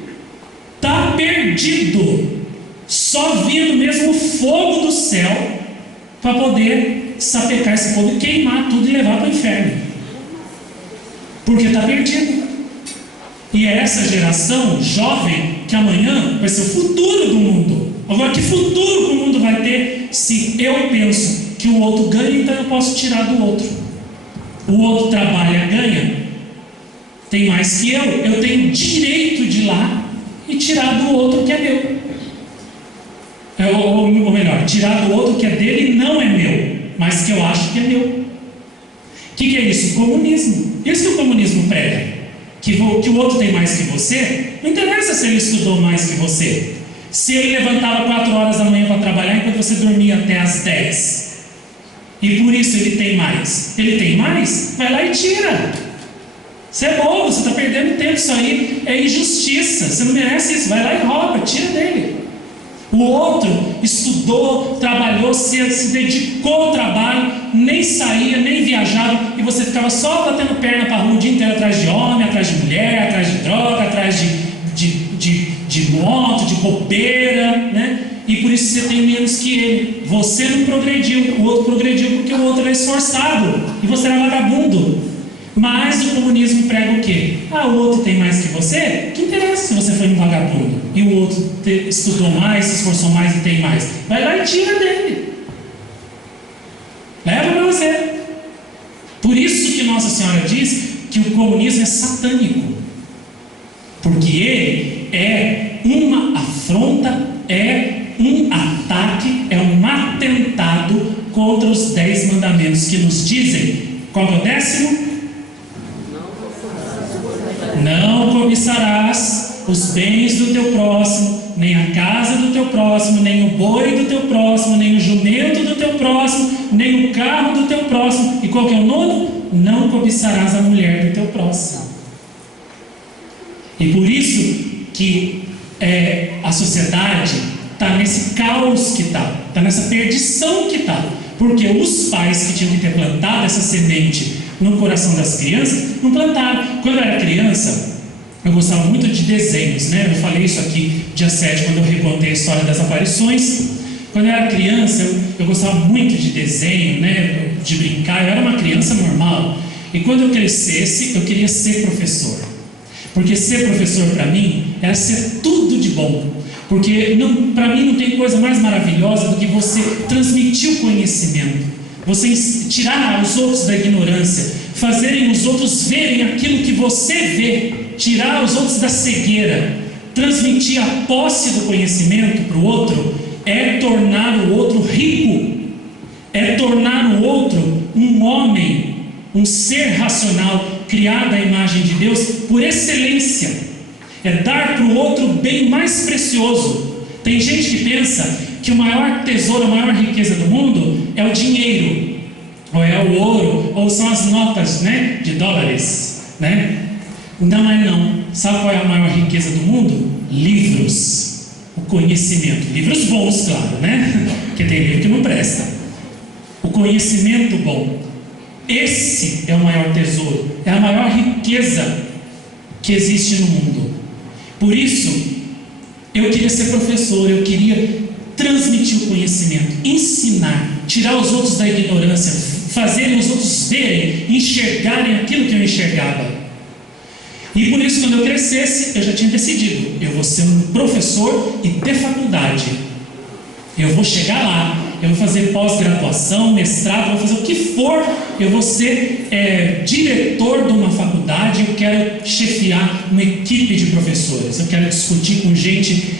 Está perdido. Só vindo mesmo o fogo do céu para poder sapecar esse povo e queimar tudo e levar para o inferno. Porque está perdido. E é essa geração jovem que amanhã vai ser o futuro do mundo. Agora, que futuro que o mundo vai ter se eu penso que o outro ganha, então eu posso tirar do outro? O outro trabalha, ganha, tem mais que eu tenho direito de ir lá e tirar do outro que é meu. Ou melhor, tirar do outro que é dele e não é meu, mas que eu acho que é meu. O que é isso? Comunismo. Isso que o comunismo prega. Que o outro tem mais que você, não interessa se ele estudou mais que você. Se ele levantava 4 horas da manhã para trabalhar enquanto você dormia até as 10, e por isso ele tem mais. Ele tem mais? Vai lá e tira. Você é bobo, você está perdendo tempo. Isso aí é injustiça. Você não merece isso. Vai lá e rouba, tira dele. O outro estudou, trabalhou, se dedicou ao trabalho, nem saía, nem viajava, e você ficava só batendo perna para a rua o dia inteiro atrás de homem, atrás de mulher, atrás de droga, atrás de moto, de bobeira, né? E por isso você tem menos que ele. Você não progrediu, o outro progrediu porque o outro era esforçado e você era vagabundo. Mas o comunismo prega o quê? O outro tem mais que você? O que interessa se você foi um vagabundo e o outro estudou mais, se esforçou mais e tem mais? Vai lá e tira dele. Leva para você. Por isso que Nossa Senhora diz que o comunismo é satânico. Porque ele é uma afronta, é um ataque, é um atentado contra os 10 mandamentos que nos dizem. Qual é o 10º? Não cobiçarás os bens do teu próximo, nem a casa do teu próximo, nem o boi do teu próximo, nem o jumento do teu próximo, nem o carro do teu próximo. E qual que é o 9? Não cobiçarás a mulher do teu próximo. E por isso que a sociedade está nesse caos que está nessa perdição que está. Porque os pais que tinham que ter plantado essa semente no coração das crianças, não plantaram. Quando eu era criança, eu gostava muito de desenhos, né? Eu falei isso aqui dia 7, quando eu recontei a história das aparições. Quando eu era criança, eu gostava muito de desenho, né? De brincar. Eu era uma criança normal. E quando eu crescesse, eu queria ser professor. Porque ser professor para mim era ser tudo de bom. Porque para mim não tem coisa mais maravilhosa do que você transmitir o conhecimento. Você tirar os outros da ignorância, fazerem os outros verem aquilo que você vê, tirar os outros da cegueira, transmitir a posse do conhecimento para o outro, é tornar o outro rico, é tornar o outro um homem, um ser racional, criado à imagem de Deus por excelência, é dar para o outro o bem mais precioso. Tem gente que pensa que o maior tesouro, a maior riqueza do mundo é o dinheiro, ou é o ouro, ou são as notas, né, de dólares, né? Não é não. Sabe qual é a maior riqueza do mundo? Livros, o conhecimento. Livros bons, claro, né? Porque tem livro que não presta. O conhecimento bom. Esse é o maior tesouro, é a maior riqueza que existe no mundo. Por isso, eu queria ser professor, eu queria transmitir o conhecimento, ensinar, tirar os outros da ignorância, fazerem os outros verem, enxergarem aquilo que eu enxergava. E por isso, quando eu crescesse, eu já tinha decidido, eu vou ser um professor e ter faculdade. Eu vou chegar lá, eu vou fazer pós-graduação, mestrado, vou fazer o que for, eu vou ser diretor de uma faculdade, eu quero chefiar uma equipe de professores, eu quero discutir com gente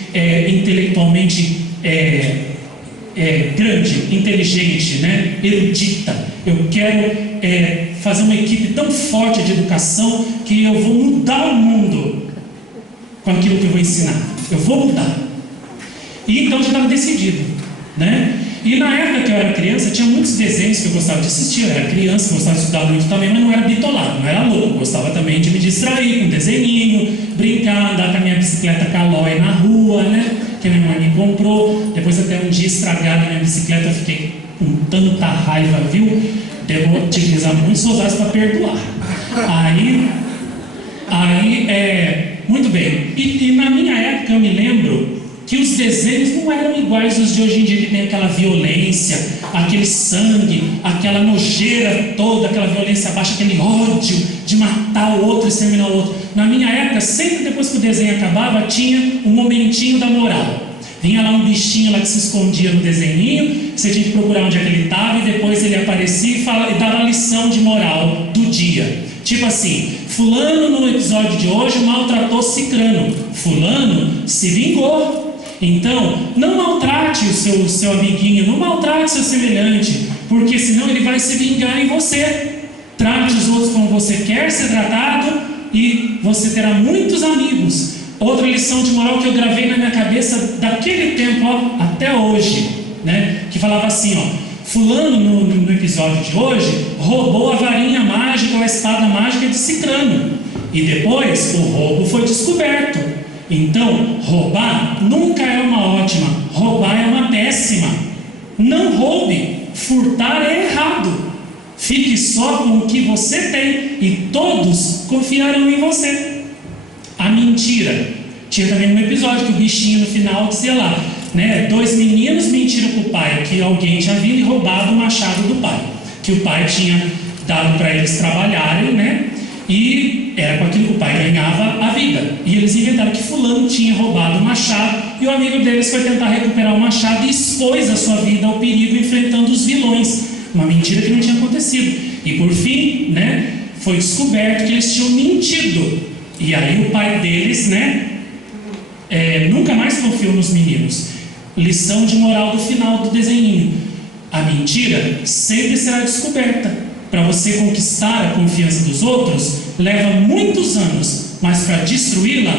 intelectualmente grande, inteligente, né? Erudita. Eu quero fazer uma equipe tão forte de educação que eu vou mudar o mundo com aquilo que eu vou ensinar. Eu vou mudar. E então já estava decidido, né? E na época que eu era criança, tinha muitos desenhos que eu gostava de assistir. Eu era criança, gostava de estudar muito também, mas não era bitolado, não era louco. Gostava também de me distrair com desenhinho, brincar, andar com a minha bicicleta Calói na rua, né? Que a minha mãe me comprou. Depois até um dia estragaram a minha bicicleta, eu fiquei com tanta raiva, viu? Eu tive que usar muitos soldados para perdoar. Muito bem. E na minha época eu me lembro que os desenhos não eram iguais aos de hoje em dia, que tem aquela violência, aquele sangue, aquela nojeira toda, aquela violência baixa, aquele ódio de matar o outro e exterminar o outro. Na minha época, sempre depois que o desenho acabava, tinha um momentinho da moral. Vinha lá um bichinho lá que se escondia no desenhinho, você tinha que procurar onde é que ele estava, e depois ele aparecia e dava a lição de moral do dia. Tipo assim, fulano no episódio de hoje maltratou cicrano, fulano se vingou. Então, não maltrate o seu amiguinho, não maltrate o seu semelhante, porque senão ele vai se vingar em você. Trate os outros como você quer ser tratado e você terá muitos amigos. Outra lição de moral que eu gravei na minha cabeça daquele tempo, ó, até hoje, né? Que falava assim, ó, fulano no episódio de hoje roubou a varinha mágica ou a espada mágica de cicrano, e depois o roubo foi descoberto. Então, roubar nunca é uma ótima, roubar é uma péssima. Não roube, furtar é errado. Fique só com o que você tem e todos confiarão em você. A mentira. Tinha também um episódio que o bichinho no final dizia lá, né, 2 meninos mentiram para o pai que alguém tinha vindo e roubado o machado do pai, que o pai tinha dado para eles trabalharem, né, e era com aquilo que o pai ganhava a vida. E eles inventaram que fulano tinha roubado o machado, e o amigo deles foi tentar recuperar o machado e expôs a sua vida ao perigo enfrentando os vilões. Uma mentira que não tinha acontecido. E por fim, né, foi descoberto que eles tinham mentido. E aí o pai deles, né, nunca mais confiou nos meninos. Lição de moral do final do desenhinho: a mentira sempre será descoberta. Para você conquistar a confiança dos outros, leva muitos anos, mas para destruí-la,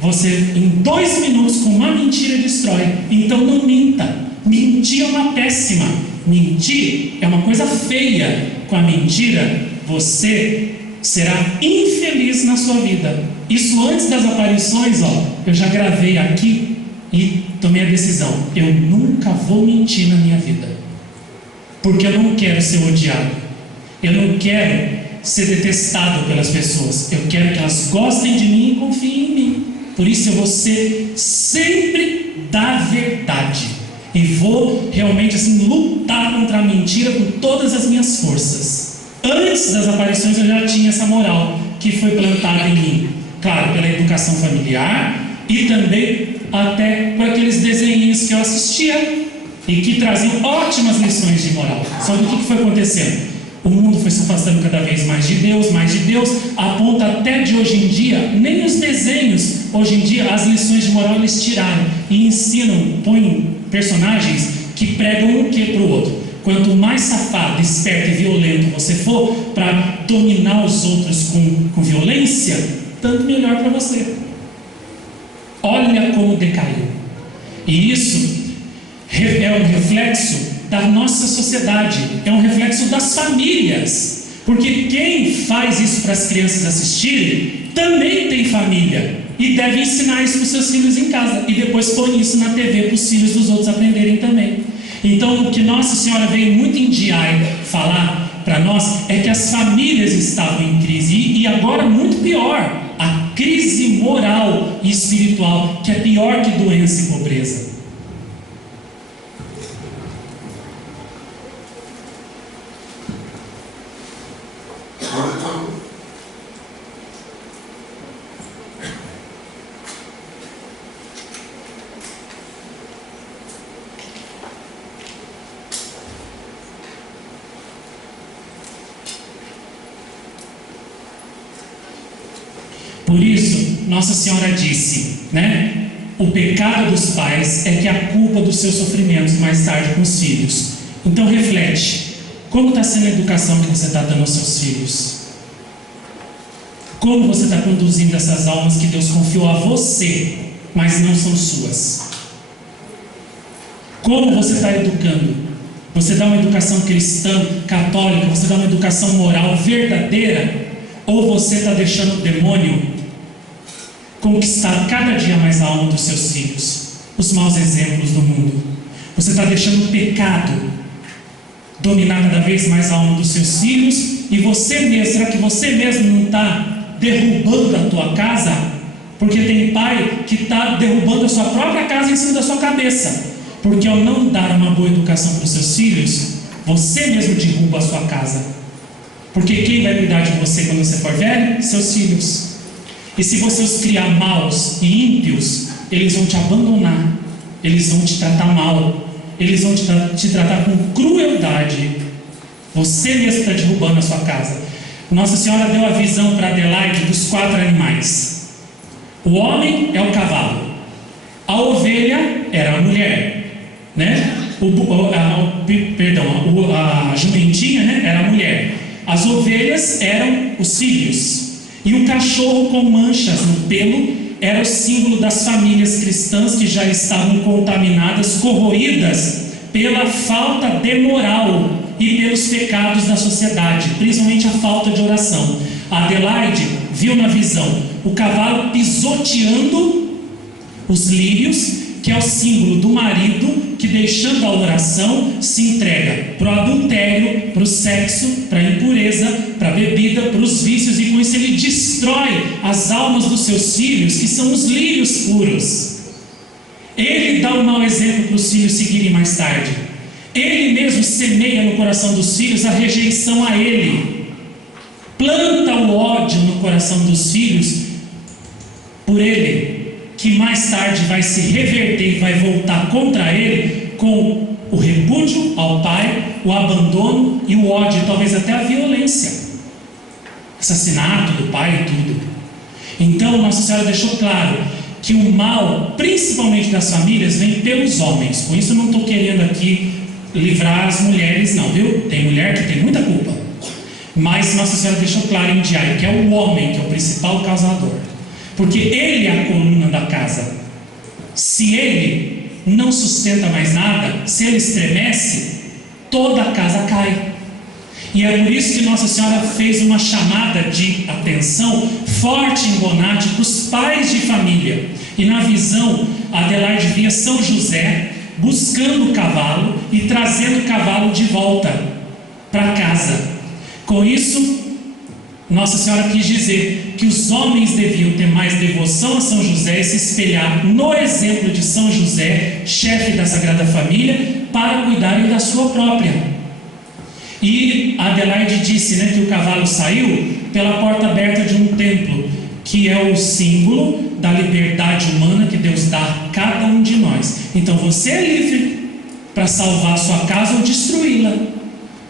você em 2 minutos com uma mentira destrói. Então não minta. Mentir é uma péssima. Mentir é uma coisa feia. Com a mentira, você será infeliz na sua vida. Isso antes das aparições, ó, eu já gravei aqui e tomei a decisão: eu nunca vou mentir na minha vida, porque eu não quero ser odiado, eu não quero ser detestado pelas pessoas, eu quero que elas gostem de mim e confiem em mim. Por isso eu vou ser sempre da verdade e vou realmente assim lutar contra a mentira com todas as minhas forças. Antes das aparições eu já tinha essa moral que foi plantada em mim, claro, pela educação familiar e também até por aqueles desenhinhos que eu assistia e que traziam ótimas lições de moral. Só que o que foi acontecendo? O mundo foi se afastando cada vez mais de Deus, a ponto até de hoje em dia, nem os desenhos, hoje em dia, as lições de moral eles tiraram e ensinam, põem personagens que pregam um que para o outro. Quanto mais safado, esperto e violento você for para dominar os outros com violência, tanto melhor para você. Olha como decaiu. E isso é um reflexo da nossa sociedade, é um reflexo das famílias, porque quem faz isso para as crianças assistirem também tem família e deve ensinar isso para os seus filhos em casa e depois põe isso na TV para os filhos dos outros aprenderem também. Então o que Nossa Senhora veio muito em Diai falar para nós é que as famílias estavam em crise e agora muito pior, a crise moral e espiritual, que é pior que doença e pobreza. Por isso, Nossa Senhora disse, né? O pecado dos pais é que a culpa dos seus sofrimentos mais tarde com os filhos. Então reflete, como está sendo a educação que você está dando aos seus filhos? Como você está conduzindo essas almas que Deus confiou a você, mas não são suas? Como você está educando? Você dá uma educação cristã, católica, você dá uma educação moral verdadeira? Ou você está deixando o demônio conquistar cada dia mais a alma dos seus filhos, os maus exemplos do mundo? Você está deixando o pecado dominar cada vez mais a alma dos seus filhos? E você mesmo, será que você mesmo não está derrubando a tua casa? Porque tem pai que está derrubando a sua própria casa em cima da sua cabeça. Porque ao não dar uma boa educação para os seus filhos, você mesmo derruba a sua casa. Porque quem vai cuidar de você quando você for velho? Seus filhos. E se você os criar maus e ímpios, eles vão te abandonar, eles vão te tratar mal, eles vão te tratar com crueldade. Você mesmo está derrubando a sua casa. Nossa Senhora deu a visão para Adelaide dos 4 animais. O homem é o cavalo, a ovelha era a mulher, né? A jumentinha, né, era a mulher. As ovelhas eram os filhos. E o cachorro com manchas no pelo era o símbolo das famílias cristãs que já estavam contaminadas, corroídas pela falta de moral e pelos pecados da sociedade, principalmente a falta de oração. A Adelaide viu na visão o cavalo pisoteando os lírios, que é o símbolo do marido que, deixando a oração, se entrega para o adultério, para o sexo, para a impureza, para a bebida, para os vícios, e com isso ele destrói as almas dos seus filhos, que são os lírios puros. Ele dá um mau exemplo para os filhos seguirem mais tarde. Ele mesmo semeia no coração dos filhos a rejeição a ele, planta o ódio no coração dos filhos por ele, que mais tarde vai se reverter e vai voltar contra ele com o repúdio ao pai, o abandono e o ódio, talvez até a violência, assassinato do pai e tudo. Então Nossa Senhora deixou claro que o mal, principalmente das famílias, vem pelos homens. Com isso eu não estou querendo aqui livrar as mulheres não, viu? Tem mulher que tem muita culpa, mas Nossa Senhora deixou claro em Diário que é o homem que é o principal causador, porque ele é a coluna da casa. Se ele não sustenta mais nada, se ele estremece, toda a casa cai. E é por isso que Nossa Senhora fez uma chamada de atenção forte em Bonatti para os pais de família. E na visão, Adelaide via São José buscando o cavalo e trazendo o cavalo de volta para casa. Com isso, Nossa Senhora quis dizer que os homens deviam ter mais devoção a São José e se espelhar no exemplo de São José, chefe da Sagrada Família, para cuidarem da sua própria. E Adelaide disse, né, que o cavalo saiu pela porta aberta de um templo, que é o símbolo da liberdade humana que Deus dá a cada um de nós. Então você é livre para salvar a sua casa ou destruí-la.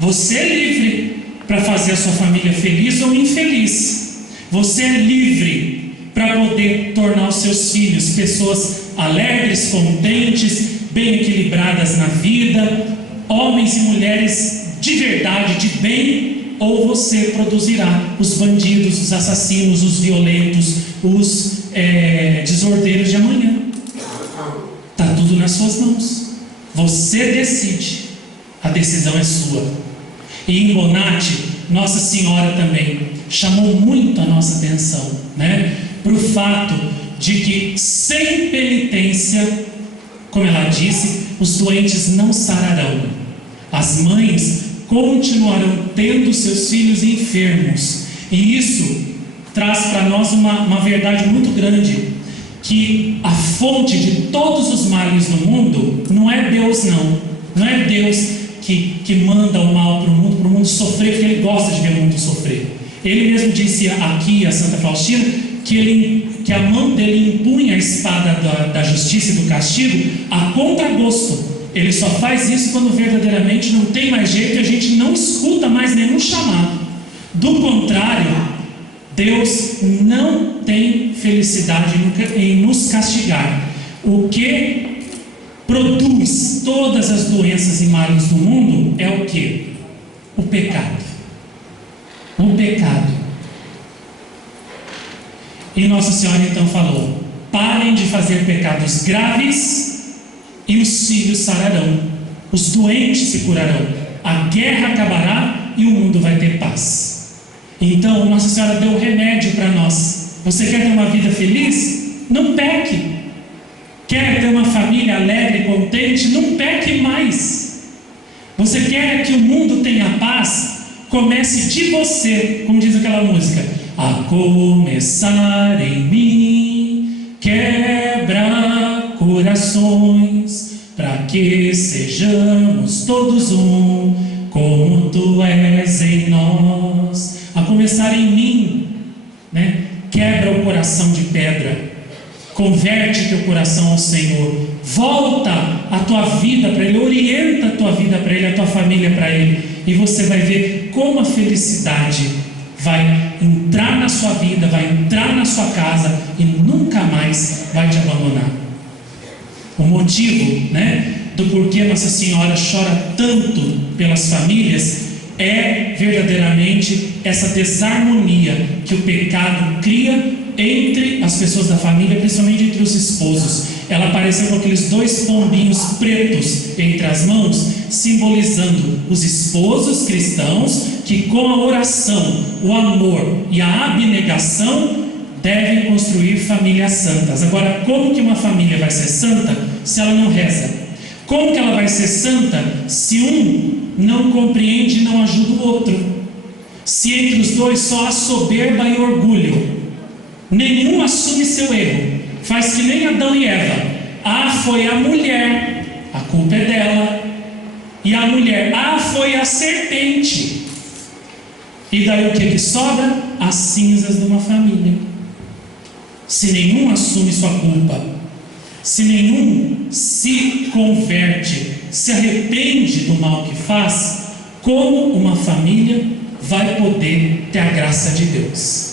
Você é livre para fazer a sua família feliz ou infeliz. Você é livre para poder tornar os seus filhos pessoas alegres, contentes, bem equilibradas na vida, homens e mulheres de verdade, de bem, ou você produzirá os bandidos, os assassinos, os violentos, os desordeiros de amanhã. Está tudo nas suas mãos. Você decide. A decisão é sua. E em Bonatti, Nossa Senhora também chamou muito a nossa atenção, né, para o fato de que sem penitência, como ela disse, os doentes não sararão. As mães continuarão tendo seus filhos enfermos. E isso traz para nós uma verdade muito grande, que a fonte de todos os males no mundo não é Deus, não é Deus que manda o mal para o mundo sofrer, porque Ele gosta de ver o mundo sofrer. Ele mesmo disse aqui a Santa Faustina que a mão dele impunha a espada da justiça e do castigo a contragosto. Ele só faz isso quando verdadeiramente não tem mais jeito e a gente não escuta mais nenhum chamado. Do contrário, Deus não tem felicidade em nos castigar. O que produz todas as doenças e males do mundo é o que? O pecado. O pecado. E Nossa Senhora então falou: parem de fazer pecados graves e os filhos sararão, os doentes se curarão, a guerra acabará e o mundo vai ter paz. Então Nossa Senhora deu remédio para nós. Você quer ter uma vida feliz? Não peque. Quer ter uma família alegre e contente? Não peque mais. Você quer que o mundo tenha paz? Comece de você, como diz aquela música: a começar em mim, quebra corações, para que sejamos todos um, como tu és em nós. A começar em mim, né? Quebra o coração de pedra, converte teu coração ao Senhor, volta a tua vida para Ele, orienta a tua vida para Ele, a tua família para Ele, e você vai ver como a felicidade vai entrar na sua vida, vai entrar na sua casa e nunca mais vai te abandonar. O motivo, né, do porquê Nossa Senhora chora tanto pelas famílias é verdadeiramente essa desarmonia que o pecado cria entre as pessoas da família, principalmente entre os esposos. Ela apareceu com aqueles 2 pombinhos pretos entre as mãos, simbolizando os esposos cristãos que com a oração, o amor e a abnegação devem construir famílias santas. Agora, como que uma família vai ser santa se ela não reza? Como que ela vai ser santa se um não compreende e não ajuda o outro? Se entre os dois só há soberba e orgulho, nenhum assume seu erro, faz que nem Adão e Eva. Foi a mulher, a culpa é dela. E a mulher, foi a serpente. E daí o que sobra? As cinzas de uma família. Se nenhum assume sua culpa, se nenhum se converte, se arrepende do mal que faz, como uma família vai poder ter a graça de Deus?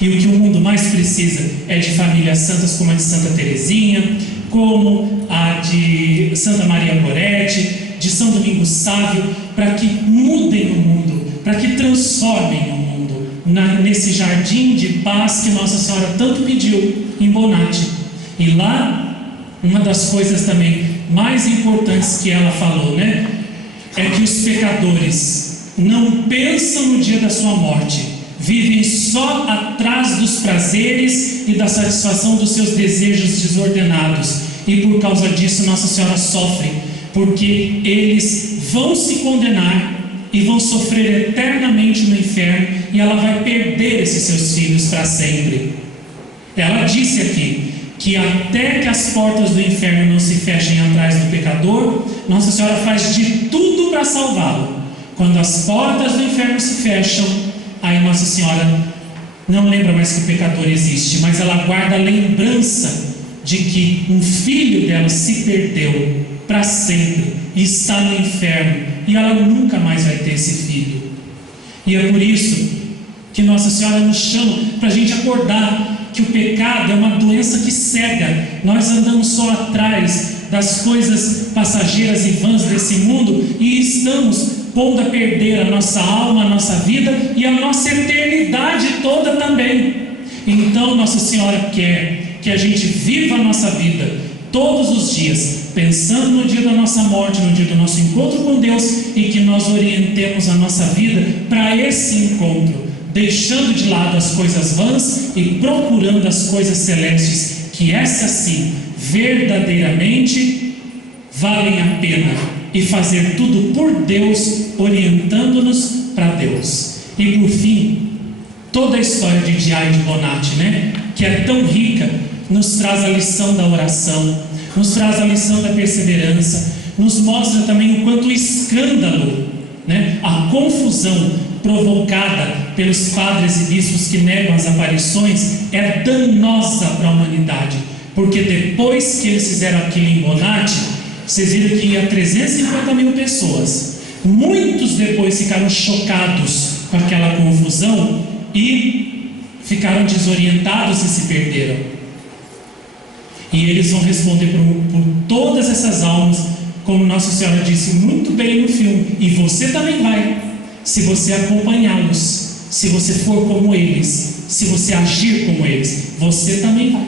E o que o mundo mais precisa é de famílias santas como a de Santa Teresinha, como a de Santa Maria Gorete, de São Domingos Sávio, para que mudem o mundo, para que transformem o mundo nesse jardim de paz que Nossa Senhora tanto pediu em Bonatti. E lá, uma das coisas também mais importantes que ela falou, né, é que os pecadores não pensam no dia da sua morte, vivem só atrás dos prazeres e da satisfação dos seus desejos desordenados, e por causa disso Nossa Senhora sofre, porque eles vão se condenar e vão sofrer eternamente no inferno, e ela vai perder esses seus filhos para sempre. Ela disse aqui que até que as portas do inferno não se fechem atrás do pecador, Nossa Senhora faz de tudo para salvá-lo. Quando as portas do inferno se fecham, aí Nossa Senhora não lembra mais que o pecador existe, mas ela guarda a lembrança de que um filho dela se perdeu para sempre e está no inferno, e ela nunca mais vai ter esse filho. E é por isso que Nossa Senhora nos chama para a gente acordar que o pecado é uma doença que cega. Nós andamos só atrás das coisas passageiras e vãs desse mundo e estamos pondo a perder a nossa alma, a nossa vida e a nossa eternidade toda também. Então Nossa Senhora quer que a gente viva a nossa vida todos os dias, pensando no dia da nossa morte, no dia do nosso encontro com Deus, e que nós orientemos a nossa vida para esse encontro, deixando de lado as coisas vãs e procurando as coisas celestes, que essas sim, verdadeiramente valem a pena, e fazer tudo por Deus, orientando-nos para Deus. E por fim, toda a história de Diá e de Bonatti, né, que é tão rica, nos traz a lição da oração, nos traz a lição da perseverança, nos mostra também o quanto o escândalo, né, a confusão provocada pelos padres e bispos que negam as aparições é danosa para a humanidade, porque depois que eles fizeram aquilo em Bonatti, vocês viram que ia 350 mil pessoas. Muitos depois ficaram chocados com aquela confusão e ficaram desorientados e se perderam. E eles vão responder por todas essas almas, como Nossa Senhora disse muito bem no filme. E você também vai, se você acompanhá-los, se você for como eles, se você agir como eles, você também vai.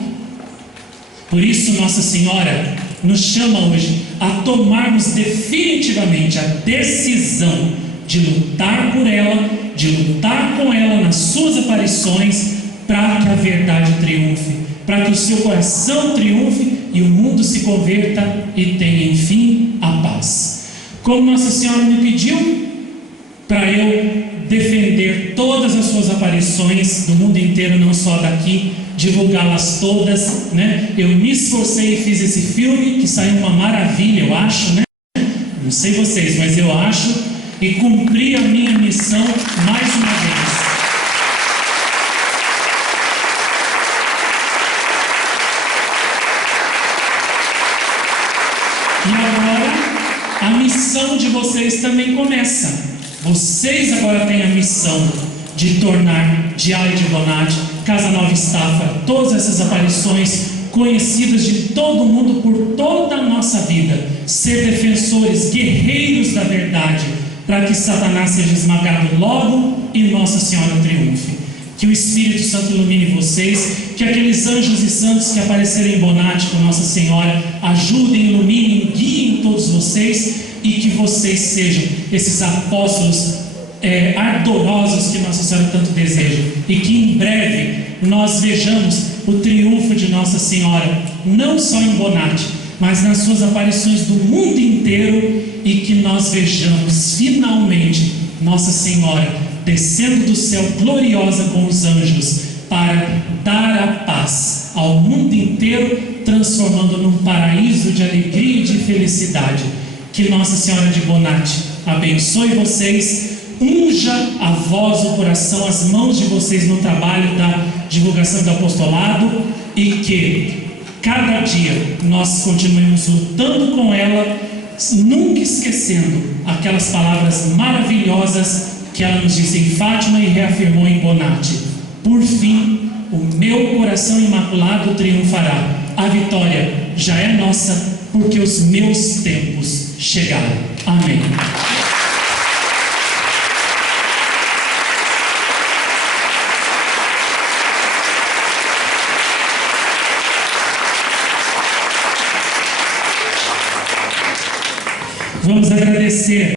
Por isso Nossa Senhora nos chama hoje a tomarmos definitivamente a decisão de lutar por ela, de lutar com ela nas suas aparições, para que a verdade triunfe, para que o seu coração triunfe e o mundo se converta e tenha enfim a paz. Como Nossa Senhora me pediu, para eu defender todas as suas aparições do mundo inteiro, não só daqui, divulgá-las todas, né? Eu me esforcei e fiz esse filme, que saiu uma maravilha, eu acho, né? Não sei vocês, mas eu acho, e cumpri a minha missão mais uma vez. E agora, a missão de vocês também começa. Vocês agora têm a missão de tornar Diário de Bonatti, Casa Nova Estafa, todas essas aparições conhecidas de todo mundo por toda a nossa vida, ser defensores, guerreiros da verdade, para que Satanás seja esmagado logo e Nossa Senhora triunfe. Que o Espírito Santo ilumine vocês, que aqueles anjos e santos que apareceram em Bonatti com Nossa Senhora ajudem, iluminem, guiem todos vocês, e que vocês sejam esses apóstolos ardorosos que Nossa Senhora tanto deseja, e que em breve nós vejamos o triunfo de Nossa Senhora, não só em Bonatti, mas nas suas aparições do mundo inteiro, e que nós vejamos finalmente Nossa Senhora descendo do céu gloriosa com os anjos para dar a paz ao mundo inteiro, transformando num paraíso de alegria e de felicidade. Que Nossa Senhora de Bonatti abençoe vocês, unja a voz, o coração, as mãos de vocês no trabalho da divulgação do apostolado, e que cada dia nós continuemos lutando com ela, nunca esquecendo aquelas palavras maravilhosas que ela nos disse em Fátima e reafirmou em Bonatti: por fim, o meu coração imaculado triunfará. A vitória já é nossa, porque os meus tempos chegaram. Amém. Vamos agradecer